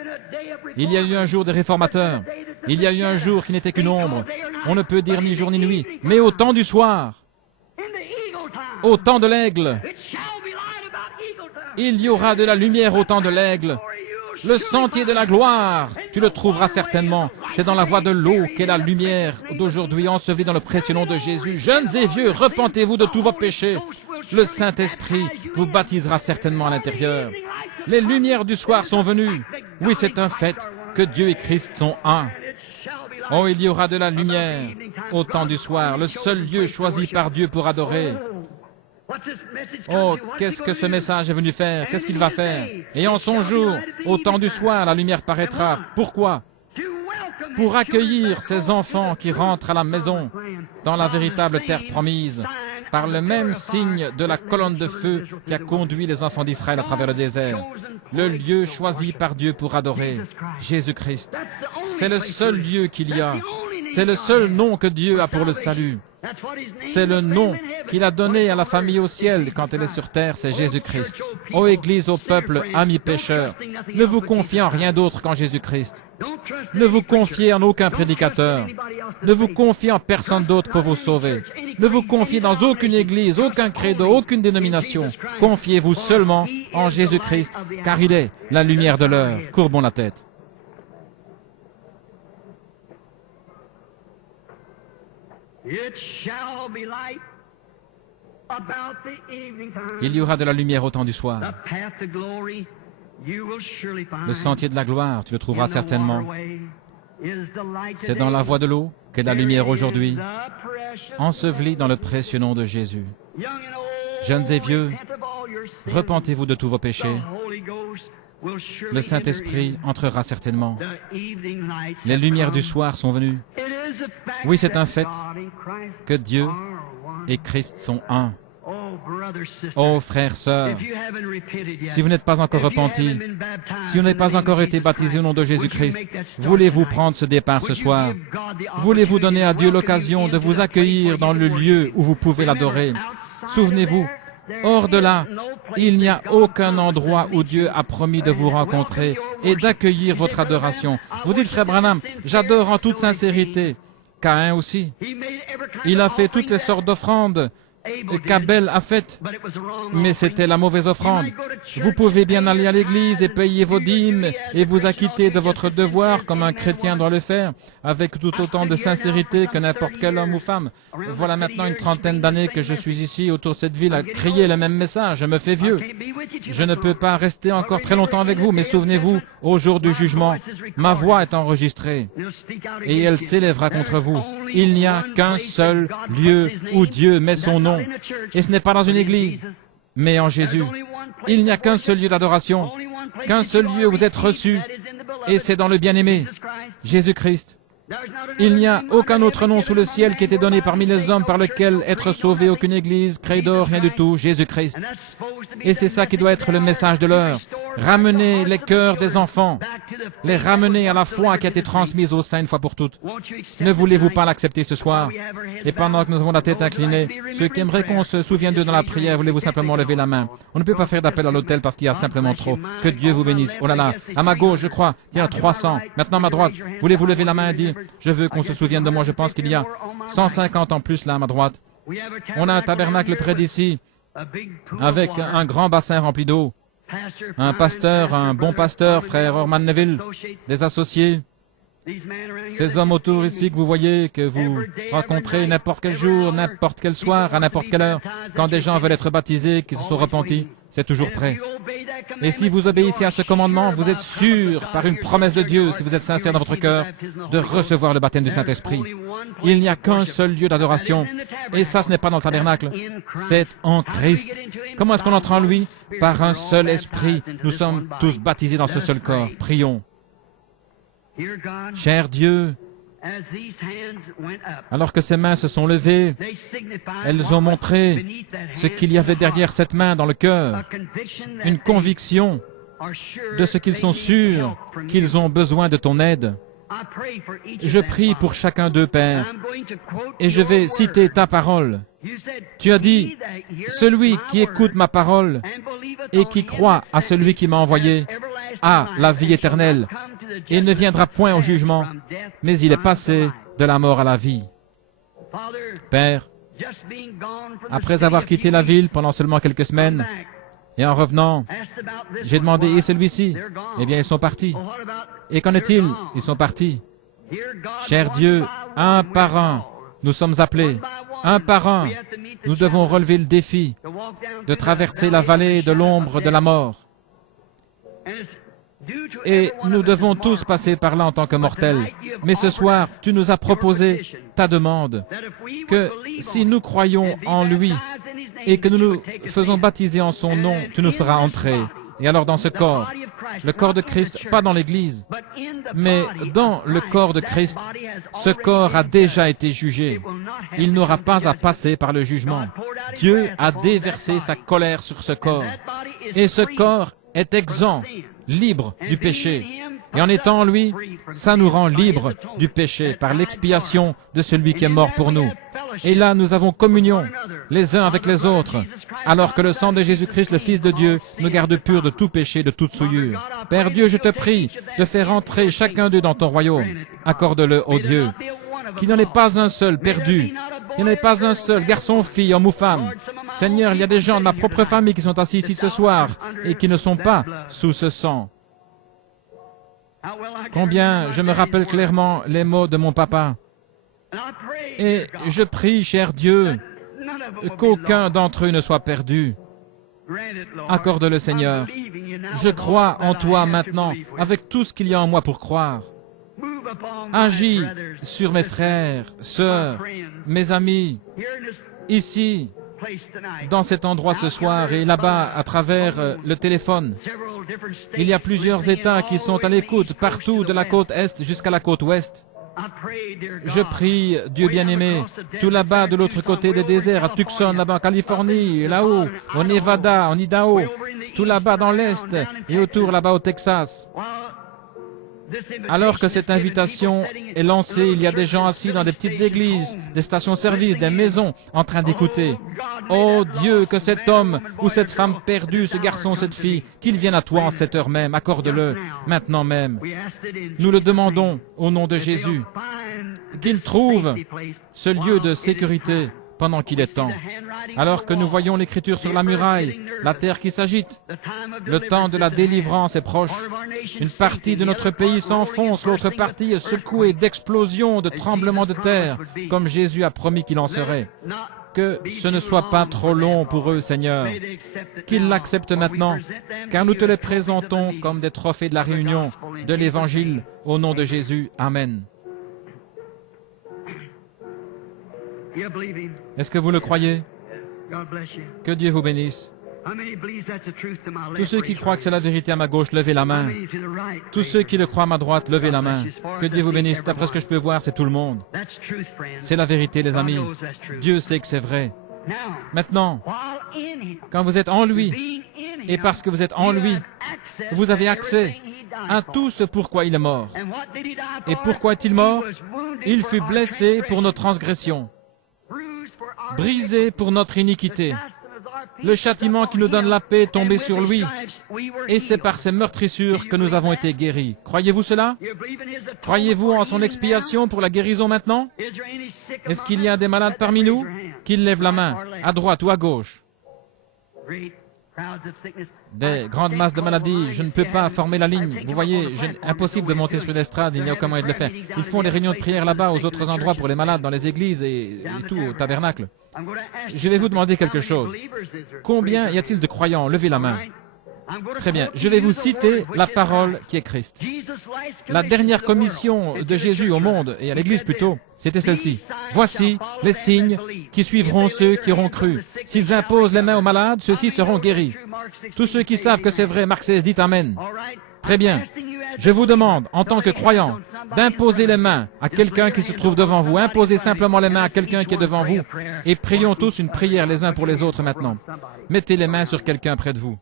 Il y a eu un jour des réformateurs. Il y a eu un jour qui n'était qu'une ombre. On ne peut dire ni jour ni nuit, mais au temps du soir, au temps de l'aigle, il y aura de la lumière au temps de l'aigle. Le sentier de la gloire, tu le trouveras certainement. C'est dans la voie de l'eau qu'est la lumière d'aujourd'hui, ensevelie dans le précieux nom de Jésus. Jeunes et vieux, repentez-vous de tous vos péchés. Le Saint-Esprit vous baptisera certainement à l'intérieur. Les lumières du soir sont venues. Oui, c'est un fait que Dieu et Christ sont un. Oh, il y aura de la lumière au temps du soir, le seul lieu choisi par Dieu pour adorer. Oh, qu'est-ce que ce message est venu faire? Qu'est-ce qu'il va faire? Et en son jour, au temps du soir, la lumière paraîtra. Pourquoi? Pour accueillir ces enfants qui rentrent à la maison, dans la véritable terre promise, par le même signe de la colonne de feu qui a conduit les enfants d'Israël à travers le désert. Le lieu choisi par Dieu pour adorer Jésus-Christ. C'est le seul lieu qu'il y a. C'est le seul nom que Dieu a pour le salut. C'est le nom qu'il a donné à la famille au ciel quand elle est sur terre, c'est Jésus-Christ. Ô Église, ô peuple, amis pécheurs, ne vous confiez en rien d'autre qu'en Jésus-Christ. Ne vous confiez en aucun prédicateur. Ne vous confiez en personne d'autre pour vous sauver. Ne vous confiez dans aucune église, aucun credo, aucune dénomination. Confiez-vous seulement en Jésus-Christ, car il est la lumière de l'heure. Courbons la tête. Il y aura de la lumière au temps du soir. Le sentier de la gloire, tu le trouveras certainement. C'est dans la voie de l'eau qu'est la lumière aujourd'hui, ensevelie dans le précieux nom de Jésus. Jeunes et vieux, repentez-vous de tous vos péchés. Le Saint-Esprit entrera certainement. Les lumières du soir sont venues. Oui, c'est un fait que Dieu et Christ sont un. Oh, frères, sœurs, si vous n'êtes pas encore repentis, si vous n'avez pas encore été baptisés au nom de Jésus-Christ, voulez-vous prendre ce départ ce soir? Voulez-vous donner à Dieu l'occasion de vous accueillir dans le lieu où vous pouvez l'adorer? Souvenez-vous, hors de là, il n'y a aucun endroit où Dieu a promis de vous rencontrer et d'accueillir votre adoration. Vous dites, frère Branham, j'adore en toute sincérité. Caïn aussi. Il a fait toutes les sortes d'offrandes qu'Abel a faites, mais c'était la mauvaise offrande. Vous pouvez bien aller à l'église et payer vos dîmes et vous acquitter de votre devoir comme un chrétien doit le faire, avec tout autant de sincérité que n'importe quel homme ou femme. Voilà maintenant une trentaine d'années que je suis ici autour de cette ville à crier le même message. Je me fais vieux. Je ne peux pas rester encore très longtemps avec vous, mais souvenez-vous, au jour du jugement, ma voix est enregistrée et elle s'élèvera contre vous. Il n'y a qu'un seul lieu où Dieu met son nom. Et ce n'est pas dans une église, mais en Jésus. Il n'y a qu'un seul lieu d'adoration, qu'un seul lieu où vous êtes reçus, et c'est dans le bien-aimé, Jésus-Christ. Il n'y a aucun autre nom sous le ciel qui ait été donné parmi les hommes par lequel être sauvé, aucune église, credo, rien du tout, Jésus-Christ. Et c'est ça qui doit être le message de l'heure. Ramener les cœurs des enfants, les ramener à la foi qui a été transmise au sein une fois pour toutes. Ne voulez-vous pas l'accepter ce soir? Et pendant que nous avons la tête inclinée, ceux qui aimeraient qu'on se souvienne d'eux dans la prière, voulez-vous simplement lever la main? On ne peut pas faire d'appel à l'autel parce qu'il y a simplement trop. Que Dieu vous bénisse. Oh là là, à ma gauche, je crois, il y en a 300. Maintenant, à ma droite, voulez-vous lever la main et dire, je veux qu'on se souvienne de moi. Je pense qu'il y a 150 en plus là, à ma droite. On a un tabernacle près d'ici, avec un grand bassin rempli d'eau. Un pasteur, un bon pasteur, frère Orman Neville, des associés, ces hommes autour ici que vous voyez, que vous rencontrez n'importe quel jour, n'importe quel soir, à n'importe quelle heure, quand des gens veulent être baptisés, qui se sont repentis, c'est toujours prêt. Et si vous obéissez à ce commandement, vous êtes sûr, par une promesse de Dieu, si vous êtes sincère dans votre cœur, de recevoir le baptême du Saint-Esprit. Il n'y a qu'un seul lieu d'adoration, et ça, ce n'est pas dans le tabernacle, c'est en Christ. Comment est-ce qu'on entre en lui? Par un seul esprit. Nous sommes tous baptisés dans ce seul corps. Prions. Cher Dieu, alors que ces mains se sont levées, elles ont montré ce qu'il y avait derrière cette main dans le cœur, une conviction de ce qu'ils sont sûrs qu'ils ont besoin de ton aide. Je prie pour chacun d'eux, Père, et je vais citer ta parole. Tu as dit, « Celui qui écoute ma parole et qui croit à celui qui m'a envoyé a la vie éternelle et ne viendra point au jugement, mais il est passé de la mort à la vie. » Père, après avoir quitté la ville pendant seulement quelques semaines, et en revenant, j'ai demandé, « Et celui-ci » Eh bien, ils sont partis. Et qu'en est-il? Ils sont partis. Cher Dieu, un par un, nous sommes appelés. Un par un, nous devons relever le défi de traverser la vallée de l'ombre de la mort. Et nous devons tous passer par là en tant que mortels. Mais ce soir, tu nous as proposé ta demande, que si nous croyons en lui et que nous nous faisons baptiser en son nom, tu nous feras entrer. Et alors dans ce corps, le corps de Christ, pas dans l'Église, mais dans le corps de Christ, ce corps a déjà été jugé. Il n'aura pas à passer par le jugement. Dieu a déversé sa colère sur ce corps. Et ce corps est exempt, libre du péché. Et en étant en lui, ça nous rend libres du péché par l'expiation de celui qui est mort pour nous. Et là, nous avons communion les uns avec les autres, alors que le sang de Jésus-Christ, le Fils de Dieu, nous garde purs de tout péché, de toute souillure. Père Dieu, je te prie de faire entrer chacun d'eux dans ton royaume. Accorde-le, ô Dieu, qu'il n'y en ait pas un seul perdu, qu'il n'y en ait pas un seul garçon, fille, homme ou femme. Seigneur, il y a des gens de ma propre famille qui sont assis ici ce soir et qui ne sont pas sous ce sang. Combien je me rappelle clairement les mots de mon papa. Et je prie, cher Dieu, qu'aucun d'entre eux ne soit perdu. Accorde-le, Seigneur. Je crois en toi maintenant, avec tout ce qu'il y a en moi pour croire. Agis sur mes frères, sœurs, mes amis, ici, dans cet endroit ce soir et là-bas à travers le téléphone. Il y a plusieurs États qui sont à l'écoute, partout de la côte Est jusqu'à la côte Ouest. Je prie, Dieu bien-aimé, tout là-bas de l'autre côté des déserts, à Tucson, là-bas en Californie, là-haut, au Nevada, en Idaho, tout là-bas dans l'Est et autour là-bas au Texas. Alors que cette invitation est lancée, il y a des gens assis dans des petites églises, des stations-service, des maisons, en train d'écouter. Oh Dieu, que cet homme ou cette femme perdue, ce garçon, cette fille, qu'il vienne à toi en cette heure même, accorde-le, maintenant même. Nous le demandons au nom de Jésus, qu'il trouve ce lieu de sécurité pendant qu'il est temps. Alors que nous voyons l'écriture sur la muraille, la terre qui s'agite, le temps de la délivrance est proche. Une partie de notre pays s'enfonce, l'autre partie est secouée d'explosions, de tremblements de terre, comme Jésus a promis qu'il en serait. Que ce ne soit pas trop long pour eux, Seigneur. Qu'ils l'acceptent maintenant, car nous te les présentons comme des trophées de la réunion de l'Évangile, au nom de Jésus. Amen. Est-ce que vous le croyez? Que Dieu vous bénisse. Tous ceux qui croient que c'est la vérité à ma gauche, levez la main. Tous ceux qui le croient à ma droite, levez la main. Que Dieu vous bénisse. D'après ce que je peux voir, c'est tout le monde. C'est la vérité, les amis. Dieu sait que c'est vrai. Maintenant, quand vous êtes en lui, et parce que vous êtes en lui, vous avez accès à tout ce pourquoi il est mort. Et pourquoi est-il mort? Il fut blessé pour nos transgressions, brisé pour notre iniquité. Le châtiment qui nous donne la paix est tombé sur lui, et c'est par ses meurtrissures que nous avons été guéris. Croyez-vous cela? Croyez-vous en son expiation pour la guérison maintenant? Est-ce qu'il y a des malades parmi nous? Qu'ils lèvent la main, à droite ou à gauche. Des grandes masses de maladies, je ne peux pas former la ligne. Vous voyez, impossible de monter sur l'estrade, il n'y a aucun moyen de le faire. Ils font des réunions de prière là-bas, aux autres endroits pour les malades, dans les églises et tout, au tabernacle. Je vais vous demander quelque chose. Combien y a-t-il de croyants? Levez la main. Très bien, je vais vous citer la parole qui est Christ. La dernière commission de Jésus au monde, et à l'Église plutôt, c'était celle-ci. Voici les signes qui suivront ceux qui auront cru. S'ils imposent les mains aux malades, ceux-ci seront guéris. Tous ceux qui savent que c'est vrai, Marc 16 dit Amen. Très bien. Je vous demande, en tant que croyant, d'imposer les mains à quelqu'un qui se trouve devant vous. Imposez simplement les mains à quelqu'un qui est devant vous. Et prions tous une prière les uns pour les autres maintenant. Mettez les mains sur quelqu'un près de vous.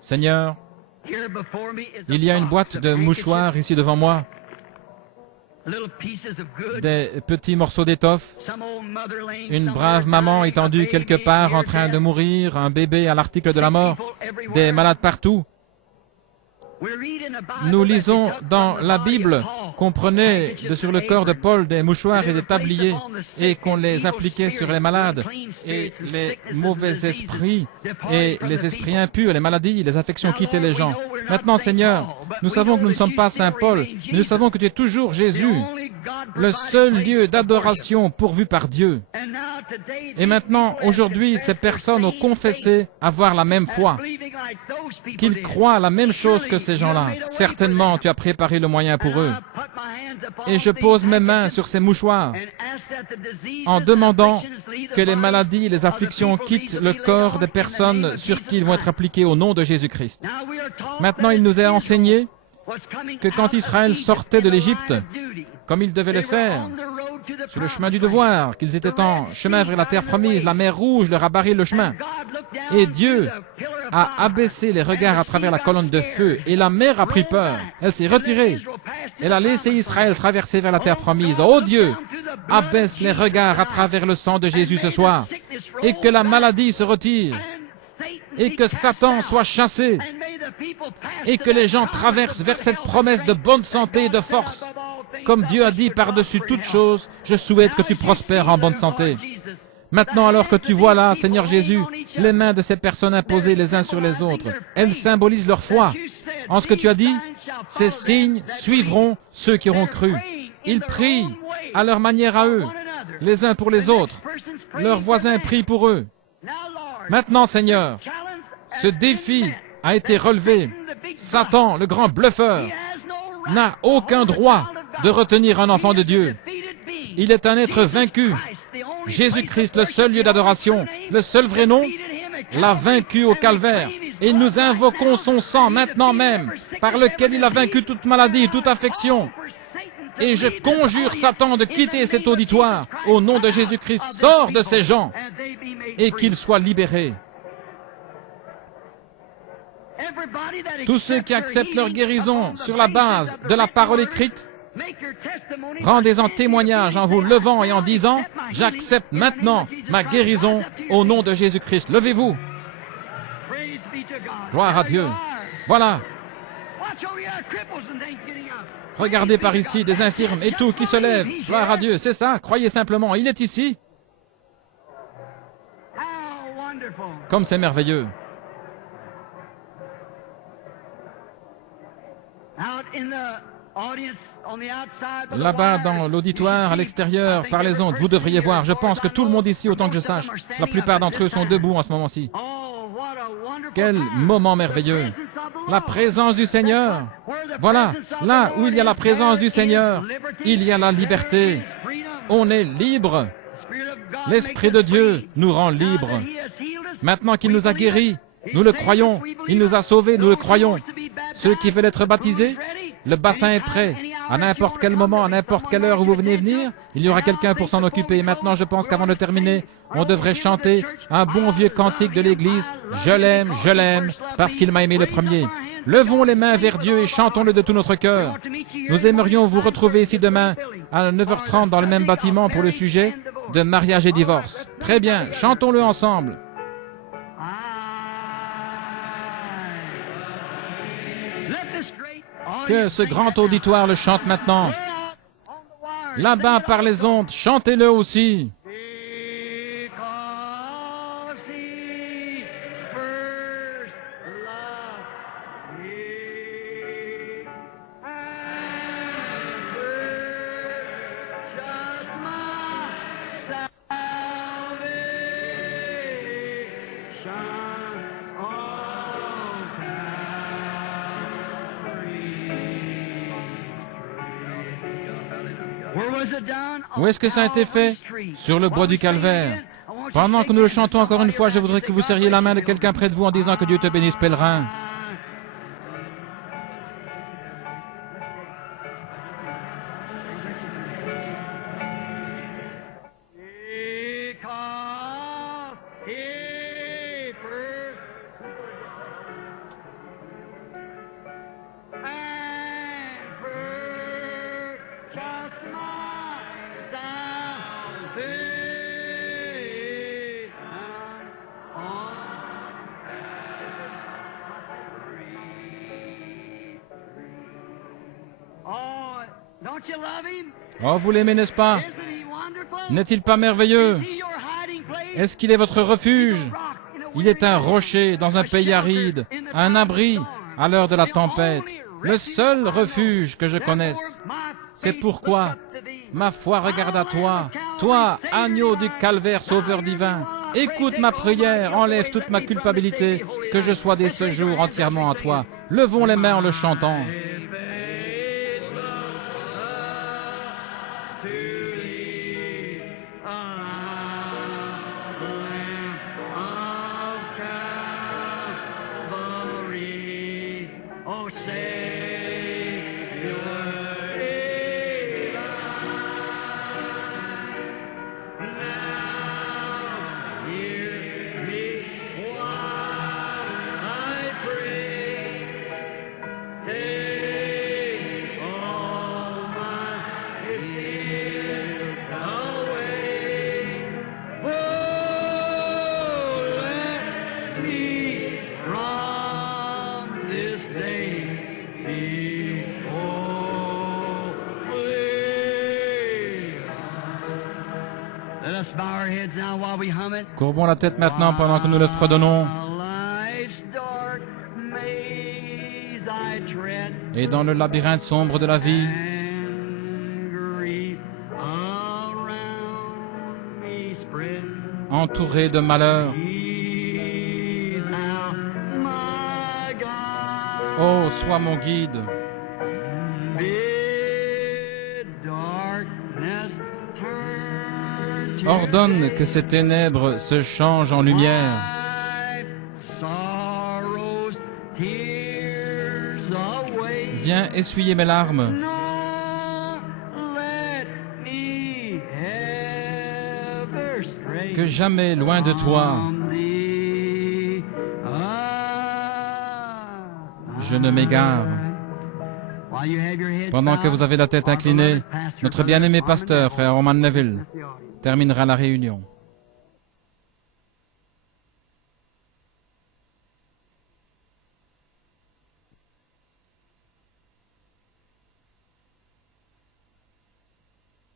Seigneur, il y a une boîte de mouchoirs ici devant moi, des petits morceaux d'étoffe, une brave maman étendue quelque part en train de mourir, un bébé à l'article de la mort, des malades partout. Nous lisons dans la Bible qu'on prenait sur le corps de Paul des mouchoirs et des tabliers et qu'on les appliquait sur les malades et les mauvais esprits et les esprits impurs, les maladies, les affections quittaient les gens. Maintenant, Seigneur, nous savons que nous ne sommes pas Saint Paul, mais nous savons que tu es toujours Jésus, le seul lieu d'adoration pourvu par Dieu. Et maintenant, aujourd'hui, ces personnes ont confessé avoir la même foi, qu'ils croient la même chose que ces gens-là. Certainement, tu as préparé le moyen pour eux. Et je pose mes mains sur ces mouchoirs en demandant que les maladies et les afflictions quittent le corps des personnes sur qui ils vont être appliqués au nom de Jésus-Christ. Maintenant, il nous est enseigné que quand Israël sortait de l'Égypte, comme il devait le faire, sur le chemin du devoir, qu'ils étaient en chemin vers la terre promise, la mer Rouge leur a barré le chemin. Et Dieu a abaissé les regards à travers la colonne de feu, et la mer a pris peur. Elle s'est retirée. Elle a laissé Israël traverser vers la terre promise. Oh Dieu, abaisse les regards à travers le sang de Jésus ce soir, et que la maladie se retire, et que Satan soit chassé, et que les gens traversent vers cette promesse de bonne santé et de force. Comme Dieu a dit par-dessus toute chose, je souhaite que tu prospères en bonne santé. Maintenant, alors que tu vois là, Seigneur Jésus, les mains de ces personnes imposées les uns sur les autres, elles symbolisent leur foi. En ce que tu as dit, ces signes suivront ceux qui auront cru. Ils prient à leur manière à eux, les uns pour les autres. Leurs voisins prient pour eux. Maintenant, Seigneur, ce défi a été relevé. Satan, le grand bluffeur, n'a aucun droit de retenir un enfant de Dieu. Il est un être vaincu. Jésus-Christ, le seul lieu d'adoration, le seul vrai nom, l'a vaincu au calvaire. Et nous invoquons son sang maintenant même, par lequel il a vaincu toute maladie, toute affection. Et je conjure Satan de quitter cet auditoire. Au nom de Jésus-Christ, sors de ces gens et qu'ils soient libérés. Tous ceux qui acceptent leur guérison sur la base de la parole écrite, rendez-en témoignage en vous levant et en disant, j'accepte maintenant ma guérison au nom de Jésus-Christ. Levez-vous. Gloire à Dieu. Voilà. Regardez par ici des infirmes et tout qui se lèvent. Gloire à Dieu. C'est ça. Croyez simplement. Il est ici. Comme c'est merveilleux. Là-bas, dans l'auditoire, à l'extérieur, par les ondes, vous devriez voir. Je pense que tout le monde ici, autant que je sache, la plupart d'entre eux sont debout en ce moment-ci. Quel moment merveilleux! La présence du Seigneur. Voilà, là où il y a la présence du Seigneur, il y a la liberté. On est libre. L'Esprit de Dieu nous rend libres. Maintenant qu'il nous a guéris, nous le croyons. Il nous a sauvés, nous le croyons. Ceux qui veulent être baptisés, le bassin est prêt. À n'importe quel moment, à n'importe quelle heure où vous venez venir, il y aura quelqu'un pour s'en occuper. Et maintenant, je pense qu'avant de terminer, on devrait chanter un bon vieux cantique de l'Église. Je l'aime, parce qu'il m'a aimé le premier. Levons les mains vers Dieu et chantons-le de tout notre cœur. Nous aimerions vous retrouver ici demain à 9h30 dans le même bâtiment pour le sujet de mariage et divorce. Très bien, chantons-le ensemble. Que ce grand auditoire le chante maintenant. Là-bas par les ondes, chantez-le aussi. Où est-ce que ça a été fait? Sur le bois du calvaire. Pendant que nous le chantons encore une fois, je voudrais que vous serriez la main de quelqu'un près de vous en disant que Dieu te bénisse, pèlerin. Oh, vous l'aimez, n'est-ce pas? N'est-il pas merveilleux? Est-ce qu'il est votre refuge? Il est un rocher dans un pays aride, un abri à l'heure de la tempête, le seul refuge que je connaisse. C'est pourquoi ma foi regarde à toi, toi, agneau du calvaire, sauveur divin. Écoute ma prière, enlève toute ma culpabilité, que je sois dès ce jour entièrement à toi. Levons les mains en le chantant. Courbons la tête maintenant pendant que nous le fredonnons. Et dans le labyrinthe sombre de la vie, entouré de malheurs, oh, sois mon guide. Ordonne que ces ténèbres se changent en lumière. Viens essuyer mes larmes. Que jamais loin de toi, je ne m'égare. Pendant que vous avez la tête inclinée, notre bien-aimé pasteur, frère Roman Neville, terminera la réunion.